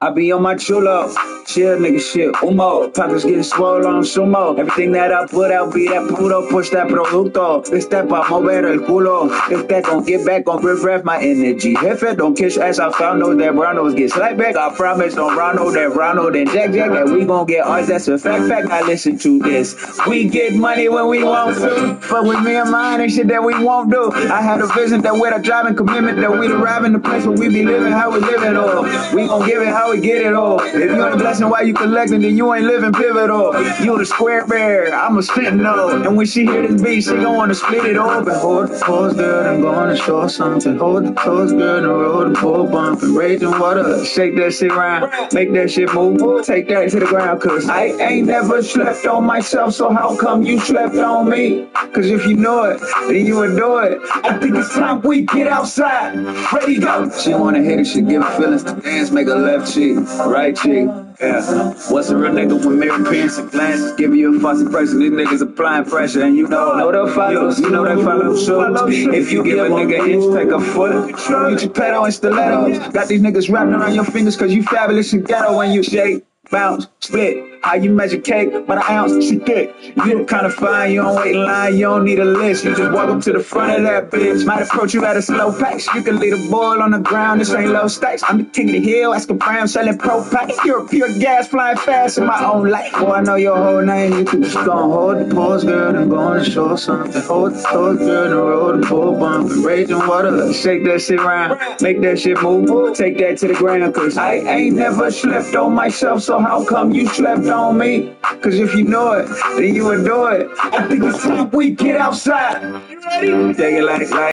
I be on my chulo, chill nigga shit, humo, pockets getting swole on sumo. Everything that I put out be that puro, push that producto. Este pa mover el culo, este gon' get back, gon' refresh my energy. Jefe, don't kiss ass, I found those that Ronalds get slapped back. I promise on Ronald and Jack, that we gon' get ours, that's a fact. I listen to this. We get money when we want to, fuck with me and mine and shit that we won't do. I had a vision that we're the driving commitment, that we arrive in the place where we be living how we live it all. We gon' give it how we get it all. If you ain't blessing while you collecting, then you ain't living pivotal. You the square bear, I'm a sentinel. And when she hear this beat, she gon' wanna split it open. Hold the pose, girl, I'm gonna show something. Hold the toes, girl, and roll the bull bumping. Raging water, shake that shit round, make that shit move, take that to the ground. Cause I ain't never slept on myself, so how come you slept on me? Cause if you know it, then you adore it. I think it's time we get outside. Ready, go. She wanna hit it, she give her feelings to dance, make her left cheek, right cheek. Yeah. What's a real nigga with mirror pants and glasses? Give you a false impression. These niggas applying pressure, and you know they'll follow. You know they follow suit. If you give a nigga an inch, take a foot. You Geppetto and stilettos. Got these niggas wrapped around your fingers, cause you fabulous and ghetto when you shake, bounce, split. How you measure cake by the ounce, she thick. You the kind of fine, you don't wait in line, you don't need a list. You just walk up to the front of that bitch. Might approach you at a slow pace. You can leave a boil on the ground, this ain't low stakes. I'm the king of the hill, asking Brown, selling pro pack. You're pure gas, flying fast in my own life. Boy, I know your whole name, you can just gon' hold the pose, girl, and gonna show something. Hold the toes, girl, and roll the bull bumping. Raging water, shake that shit round, make that shit move, take that to the ground. Cause I ain't never slept on myself, so how come you slept on me? Cause if you know it, then you adore it. I think it's time we get outside. You ready? Take it like